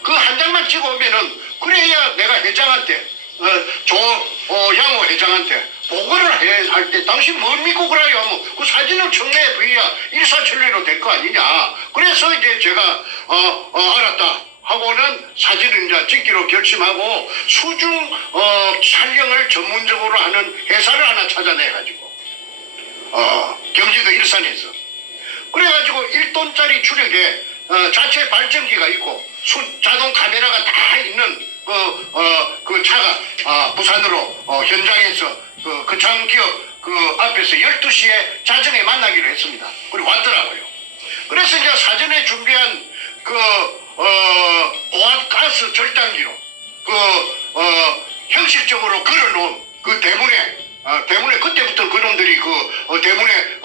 그 한 장만 찍어 오면은 그래야 내가 회장한테 양호 회장한테 보고를 할 때 당신 뭘 믿고 그래요 하면 그 사진을 청내에 부여야 일사천리로 될 거 아니냐. 그래서 이제 제가 알았다 하고는 사진을 이제 찍기로 결심하고 수중 촬영을 전문적으로 하는 회사를 하나 찾아내가지고 경기도 일산에서 그래가지고 1톤짜리 추력에 자체 발전기가 있고 자동 카메라가 다 있는 그 차가 부산으로 현장에서 거창 기업 그 앞에서 12시에 자정에 만나기로 했습니다. 그리고 왔더라고요. 그래서 이제 사전에 준비한 고압 가스 절단기로 형식적으로 걸어놓은 그 대문에 그때부터 그놈들이 대문에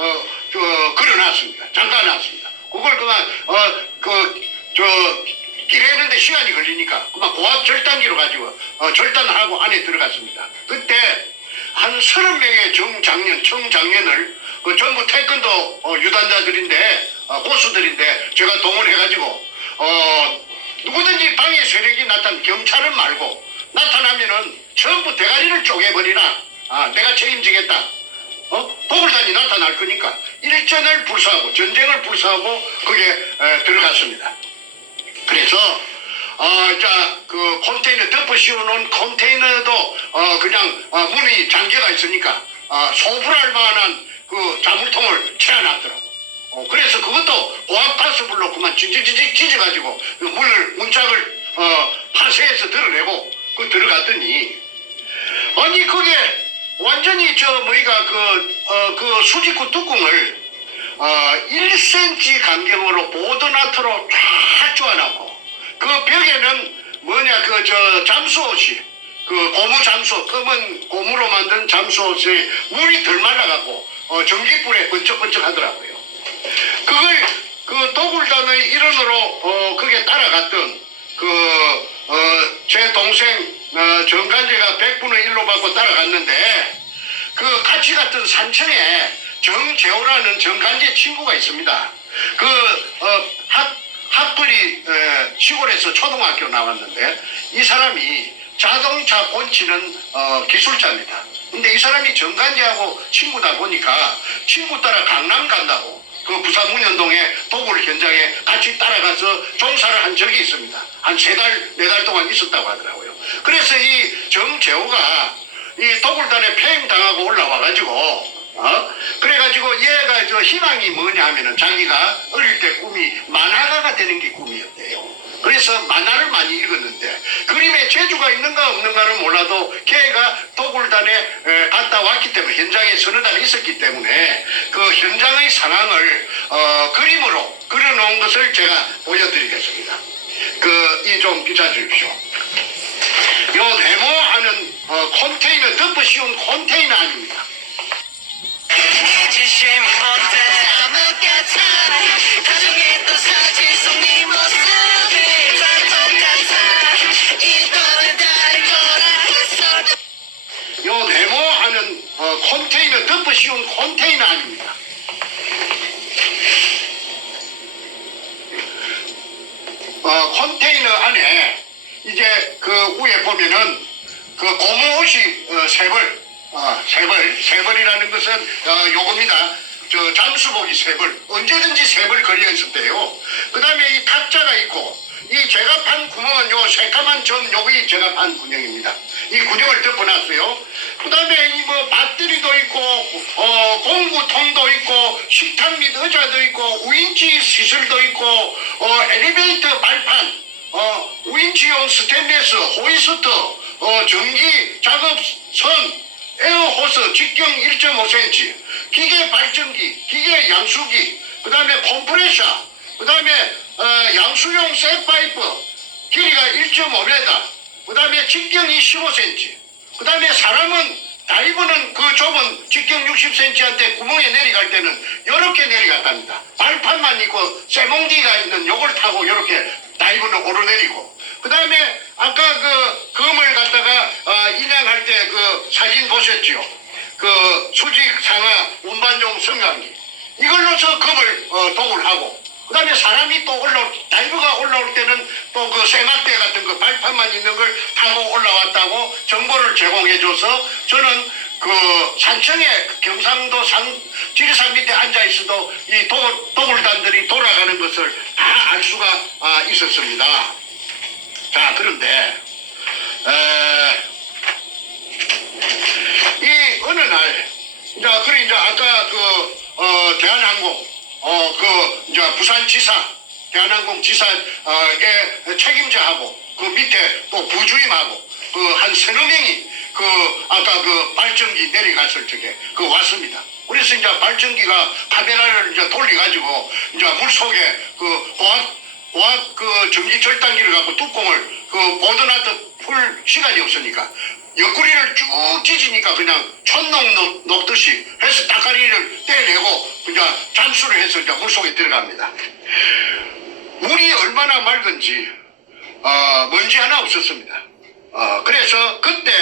걸어놨습니다. 잠가놨습니다. 그걸 그만 끼래는데 시간이 걸리니까 그만 고압 절단기로 가지고 절단하고 안에 들어갔습니다. 그때 한 30명의 청장년을 전부 태권도 유단자들인데 고수들인데 제가 동원해가지고 누구든지 방해 세력이 경찰은 말고 나타나면은 전부 대가리를 쪼개버리라. 내가 책임지겠다. 도굴단이 나타날 거니까 일전을 불사하고 전쟁을 불사하고 거기에 들어갔습니다. 그래서 그 컨테이너 덮어 씌워놓은 컨테이너도 그냥 문이 잠겨가 있으니까 소불할 만한 그 자물통을 채워놨더라고. 그래서 그것도 고압가스불로 그만 찌찌찌 찢어가지고 그 문짝을 파쇄해서 드러내고 들어갔더니 아니 그게 완전히 그 수직구 뚜껑을 1cm 간격으로 보드나트로 쫙 쪼아놨고 그 벽에는 잠수옷이 고무 잠수옷 검은 고무로 만든 잠수옷에 물이 덜 말라가고 전기불에 번쩍번쩍 하더라고요. 그걸 그 도굴단의 일원으로 거기에 따라갔던 제 동생 정간제가 100분의 1로 받고 따라갔는데 그 같이 갔던 산청에 정재호라는 정간제 친구가 있습니다. 학벌이 시골에서 초등학교 나왔는데 이 사람이 자동차 곤치는 기술자입니다. 근데 이 사람이 정간제하고 친구다 보니까 친구 따라 강남 간다고 그 부산 문현동에 도굴 현장에 같이 따라가서 종사를 한 적이 있습니다. 한 3달, 4달 동안 있었다고 하더라고요. 그래서 이 정재호가 이 도굴단에 폐행당하고 올라와가지고 그래가지고 얘가 희망이 뭐냐 하면은 자기가 어릴 때 꿈이 만화가가 되는 게 꿈이었대요. 그래서 만화를 많이 읽었는데 그림에 재주가 있는가 없는가는 몰라도 걔가 도굴단에 갔다 왔기 때문에 현장에 서너 달 있었기 때문에 그 현장의 상황을 그림으로 그려놓은 것을 제가 보여드리겠습니다. 이 좀 비춰주십시오. 요 네모하는 컨테이너 덮어 씌운 컨테이너 아닙니다. 요 네모하는 컨테이너 덮어 씌운 컨테이너 아닙니다. 컨테이너 안에 이제 그 위에 보면은 그 고무옷이 세 벌이라는 것은 요겁니다. 잠수복이 3벌, 언제든지 3벌 걸려 있었대요. 그 다음에 이 탁자가 있고, 이 제가 판 구멍은 요 새까만 점 요기 제가 판 구멍입니다. 이 구멍을 덮어놨어요. 그 다음에 이 밭들이도 있고, 공구통도 있고, 식탁 및 의자도 있고, 우인치 시설도 있고, 엘리베이터 발판, 우인치용 스테인리스, 호이스터, 전기 작업선, 에어호스 직경 1.5cm, 기계 발전기, 기계 양수기, 그 다음에 컴프레셔, 그 다음에 양수용 쇠파이프, 길이가 1.5m, 그 다음에 직경이 15cm, 그 다음에 사람은 다이버는 그 좁은 직경 60cm한테 구멍에 내려갈 때는 이렇게 내려갔답니다. 발판만 있고 쇠몽디가 있는 요걸 타고 이렇게 다이버는 오르내리고, 그 다음에 아까 그 검을 갖다가 인양할 때 그 사진 보셨죠? 그 수직 상하 운반용 성강기 이걸로서 검을 도굴하고, 그 다음에 사람이 또 다이버가 올라올 때는 또 그 쇠막대 같은 그 발판만 있는 걸 타고 올라왔다고 정보를 제공해줘서 저는 그 산청에 경상도 지리산 밑에 앉아 있어도 이 도굴단들이 돌아가는 것을 다 알 수가 있었습니다. 자, 그런데 이 어느 날 이제 아까 대한항공 이제 부산지사 대한항공 지사의 책임자하고 그 밑에 또 부주임하고 한 3-4 명이 아까 발전기 내려갔을 적에 왔습니다. 그래서 이제 발전기가 카메라를 이제 돌려가지고 이제 물속에 고압 전기 절단기를 갖고 뚜껑을 보드나트 풀 시간이 없으니까 옆구리를 쭉 찢으니까 그냥 촛농 녹듯이 해서 따까리를 떼내고 그냥 잠수를 해서 이제 물속에 들어갑니다. 물이 얼마나 맑은지 먼지 하나 없었습니다. 그래서 그때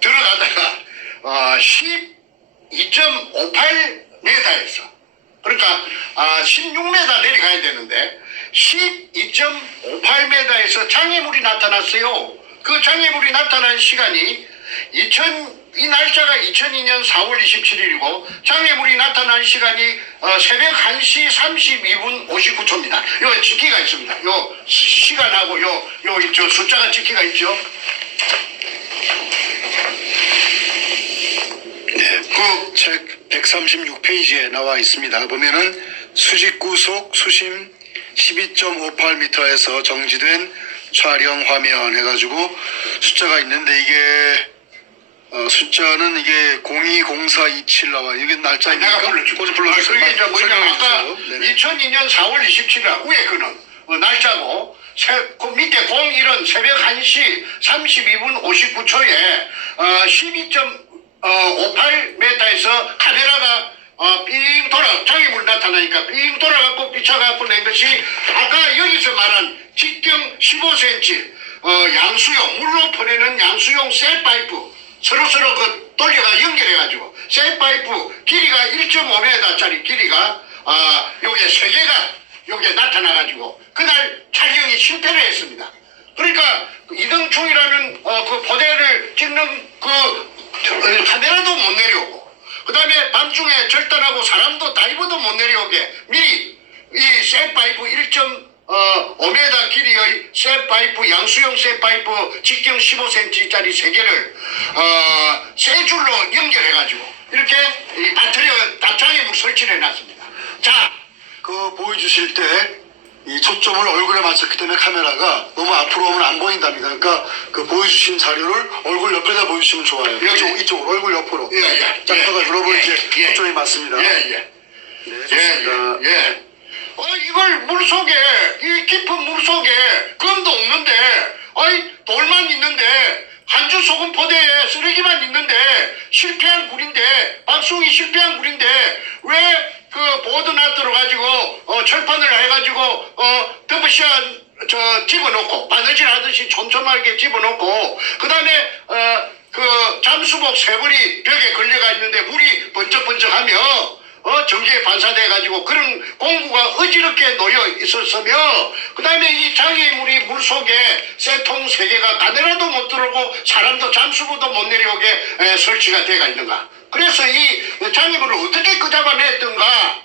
들어가다가 12.58m에서 그러니까 16m 내려가야 되는데 12.58m에서 장애물이 나타났어요. 그 장애물이 나타난 시간이 이 날짜가 2002년 4월 27일이고 장애물이 나타난 시간이 새벽 1시 32분 59초입니다. 요 찍기가 있습니다. 요 시간하고 저 숫자가 찍기가 있죠. 그 책 136페이지에 나와 있습니다. 보면은 수직구속 수심 12.58m에서 정지된 촬영 화면 해가지고 숫자가 있는데 이게 숫자는 이게 020427 나와. 이게 날짜입니까? 내가 불러줄게. 불러주세요. 그게 이제 뭐냐면 설명해 아까 주세요. 네네. 2002년 4월 27일 위에 거는 날짜고 그 밑에 01은 새벽 1시 32분 59초에 12.58m에서 카메라가 삥 장애물 나타나니까 삥 돌아갖고 삐쳐갖고 낸 것이 아까 여기서 말한 직경 15cm 양수용 물로 퍼내는 양수용 셀파이프 서로 그 돌려가 연결해가지고 셀파이프 길이가 1.5m짜리 길이가 요게 세 개가 요게 나타나가지고 그날 촬영이 실패를 했습니다. 그러니까 이등충이라는 그 포대를 찍는 그 카메라도 못 내려오고 그 다음에 밤중에 절단하고 사람도 다이버도 못 내려오게 미리 이 셀파이프 1.5m 길이의 셀파이프 양수용 셀파이프 직경 15cm짜리 세 개를 세 줄로 연결해가지고 이렇게 이 장애물 설치를 해놨습니다. 자, 그 보여주실 때 이 초점을 얼굴에 맞췄기 때문에 카메라가 너무 앞으로 오면 안 보인답니다. 그러니까 그 보여주신 자료를 얼굴 옆에다 보여주시면 좋아요. 이쪽 얼굴 옆으로. 예. 짝다가 여러분 이제 예. 초점이 맞습니다. 예. 네, 좋습니다. 예. 이걸 물속에, 이 깊은 물속에 검도 없는데, 돌만 있는데, 한주 소금 포대에 쓰레기만 있는데, 실패한 굴인데, 박송이 실패한 굴인데, 왜 그 보드 놔들어 가지고, 철판을 해가지고, 더블샷, 집어넣고, 바느질 하듯이 촘촘하게 집어넣고, 그 다음에, 그 잠수복 세 벌이 벽에 걸려가 있는데, 물이 번쩍번쩍하며, 전기에 반사돼가지고 그런 공구가 어지럽게 놓여 있었으며 그 다음에 이 장애물이 물속에 쇠통 세 개가 카메라도 못 들어오고 사람도 잠수부도 못 내려오게 설치가 돼가 있는가. 그래서 이 장애물을 어떻게 끄잡아냈던가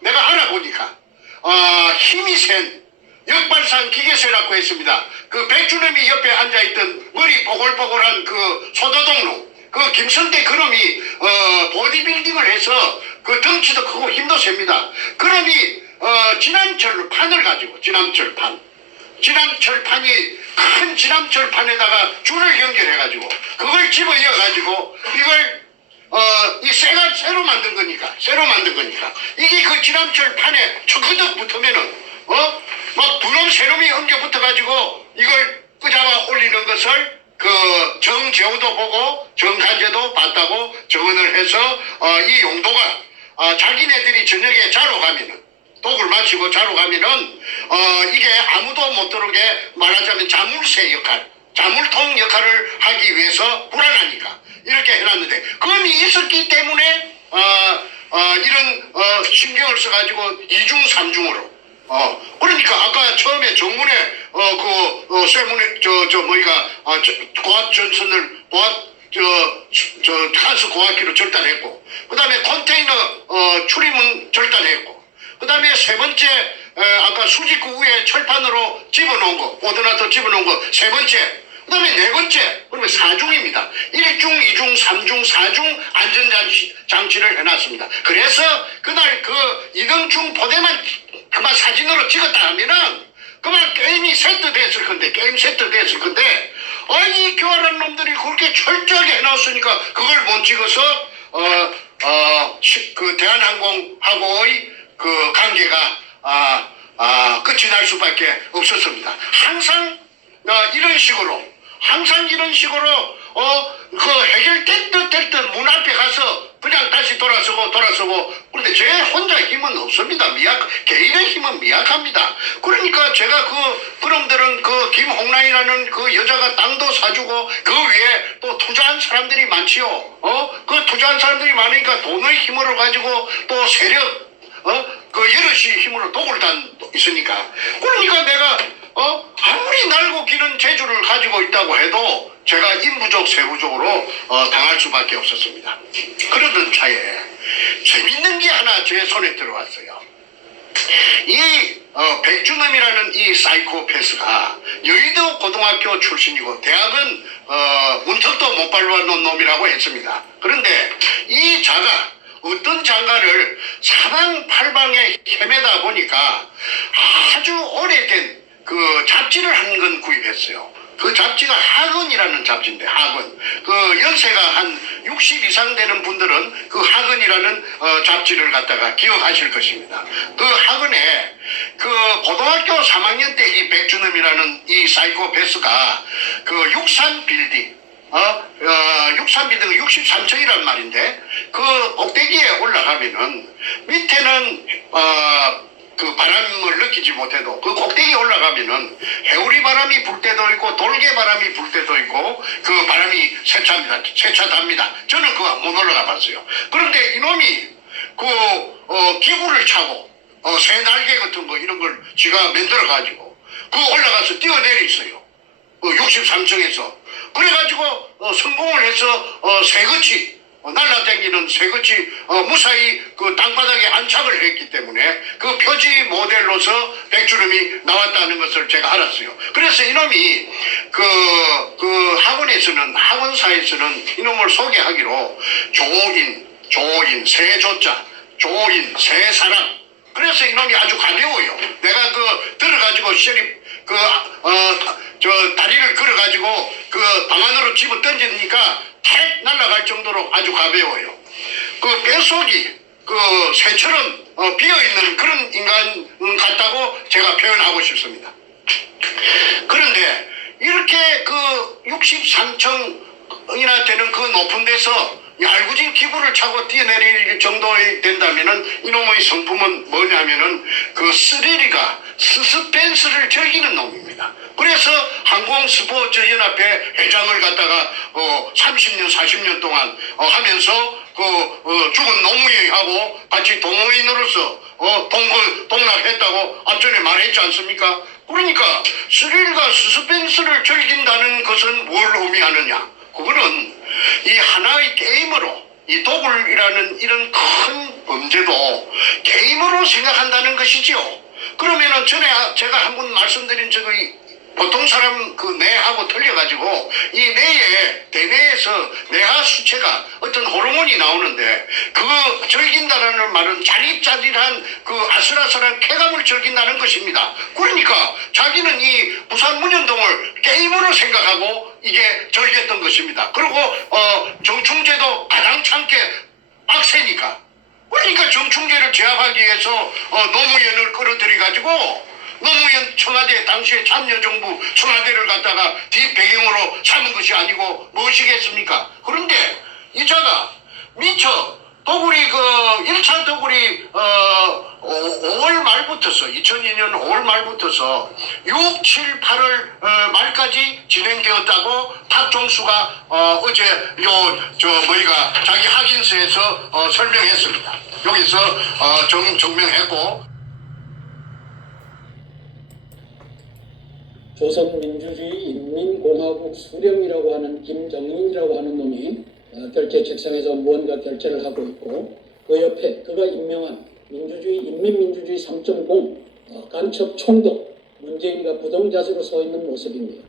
내가 알아보니까 힘이 센 역발상 기계쇠라고 했습니다. 그 백주놈이 옆에 앉아있던 머리 뽀글뽀글한 그 소도동로 그 김성대 그놈이 보디빌딩을 해서 그 덩치도 크고 힘도 셉니다. 그놈이 진암철판을 가지고 진암철판이 큰 진암철판에다가 줄을 연결해가지고 그걸 집어이어가지고 이걸 이 쇠가 쇠로 만든 거니까 이게 그 진암철판에 척그덕 붙으면은 막 두 놈 세 놈이 엉겨 붙어가지고 이걸 끄잡아 올리는 것을 그 정재호도 보고 정간제도 봤다고 정언을 해서 이 용도가 자기네들이 저녁에 자러 가면은 독을 마시고 자러 가면은 이게 아무도 못 들어오게 말하자면 자물쇠 역할 자물통 역할을 하기 위해서 불안하니까 이렇게 해놨는데 검이 있었기 때문에 이런 신경을 써가지고 이중 삼중으로 그러니까 아까 처음에 정문에 쇠문에 고압 전선을 가스 고압기로 절단했고 그 다음에 컨테이너 출입문 절단했고 그 다음에 세 번째 아까 수직구 위에 철판으로 집어넣은 거 보드나토 집어넣은 거 세 번째 그 다음에 네 번째 그러면 4중입니다. 1중, 2중, 3중, 4중 안전장치를 해놨습니다. 그래서 그날 그 이등충 포대만 그만 사진으로 찍었다 하면은 그만 게임이 세트됐을 건데 이 교활한 놈들이 그렇게 철저하게 해놨으니까 그걸 못 찍어서 그 대한항공하고의 그 관계가 끝이 날 수밖에 없었습니다. 항상 이런 식으로 그 해결됐든 됐든 문 앞에 가서 그냥 다시 돌아서고 그런데 제 혼자 힘은 없습니다. 개인의 힘은 미약합니다. 그러니까 제가 그놈들은 그 김홍란이라는 그 여자가 땅도 사주고 그 위에 또 투자한 사람들이 많지요. 그 투자한 사람들이 많으니까 돈의 힘으로 가지고 또 세력 그 여럿이 힘으로 독을 단 있으니까 그러니까 내가 아무리 날고 기는 재주를 가지고 있다고 해도 제가 인부족 세부족으로 당할 수밖에 없었습니다. 그러던 차에 재밌는 게 하나 제 손에 들어왔어요. 이 백준엄이라는 이 사이코패스가 여의도 고등학교 출신이고 대학은 문턱도 못 밟아놓은 놈이라고 했습니다. 그런데 이 자가 어떤 장가를 사방팔방에 헤매다 보니까 아주 오래된 그 잡지를 한 권 구입했어요. 그 잡지가 학언이라는 잡지인데 학언. 그 연세가 한 60 이상 되는 분들은 그 학언이라는 잡지를 갖다가 기억하실 것입니다. 그 학언에 그 고등학교 3학년 때 이 백준엄이라는 이 사이코패스가 그 63 빌딩 63빌딩 63층이란 말인데 그 꼭대기에 올라가면은 밑에는 그 바람을 느끼지 못해도 그 꼭대기에 올라가면은 해오리 바람이 불 때도 있고 돌개 바람이 불 때도 있고 그 바람이 세차답니다. 저는 그거 못 올라가 봤어요. 그런데 이놈이 그 기구를 차고 새 날개 같은 거 이런 걸 지가 만들어 가지고 그 올라가서 뛰어내렸어요. 63층에서 그래가지고 성공을 해서 새같이 날라다니는 새같이 무사히 그 땅바닥에 안착을 했기 때문에 그 표지 모델로서 백준엄이 나왔다는 것을 제가 알았어요. 그래서 이놈이 그 학원에서는 학원사에서는 이놈을 소개하기로 조인 새조자 조인 새사람 그래서 이놈이 아주 가벼워요. 내가 들어가지고 시절이 저 다리를 걸어가지고 그 방 안으로 집어 던지니까 탁 날아갈 정도로 아주 가벼워요. 그 뼛속이 그 새처럼 비어있는 그런 인간 같다고 제가 표현하고 싶습니다. 그런데 이렇게 그 63층이나 되는 그 높은 데서 얄궂은 기구를 차고 뛰어내릴 정도 된다면은 이놈의 성품은 뭐냐면은 그 스릴이가 스스펜스를 즐기는 놈입니다. 그래서 항공스포츠연합회 회장을 갖다가 30년 40년 동안 하면서 죽은 노무현하고 같이 동호인으로서 동락했다고 앞전에 말했지 않습니까? 그러니까 스릴과 스스펜스를 즐긴다는 것은 뭘 의미하느냐? 그거는 이 하나의 게임으로 이 도굴이라는 이런 큰 범죄도 게임으로 생각한다는 것이지요. 그러면은 전에 제가 한번 말씀드린 적이 보통 사람 그 뇌하고 틀려가지고 이 뇌에 대뇌에서 뇌하 수체가 어떤 호르몬이 나오는데 그거 즐긴다라는 말은 짜릿짜릿한 그 아슬아슬한 쾌감을 즐긴다는 것입니다. 그러니까 자기는 이 부산 문현동을 게임으로 생각하고 이게 즐겼던 것입니다. 그리고 정충제도 가장 참게 빡세니까 그러니까 정충제를 제압하기 위해서 노무현을 끌어들여가지고 노무현 청와대 당시에 참여정부 청와대를 갖다가 뒷배경으로 삼은 것이 아니고 무엇이겠습니까? 그런데 이자가 미처 도굴이 1차 도굴이 5월 말부터서 2002년 5월 말부터서 6, 7, 8월 말까지 진행되었다고 탁종수가 어제 자기 확인서에서 설명했습니다. 여기서 증명했고 조선민주주의 인민공화국 수령이라고 하는 김정인이라고 하는 놈이 결제 책상에서 무언가 결제를 하고 있고 그 옆에 그가 임명한 인민민주주의 3.0 간첩 총독 문재인과 부동자세로 서 있는 모습입니다.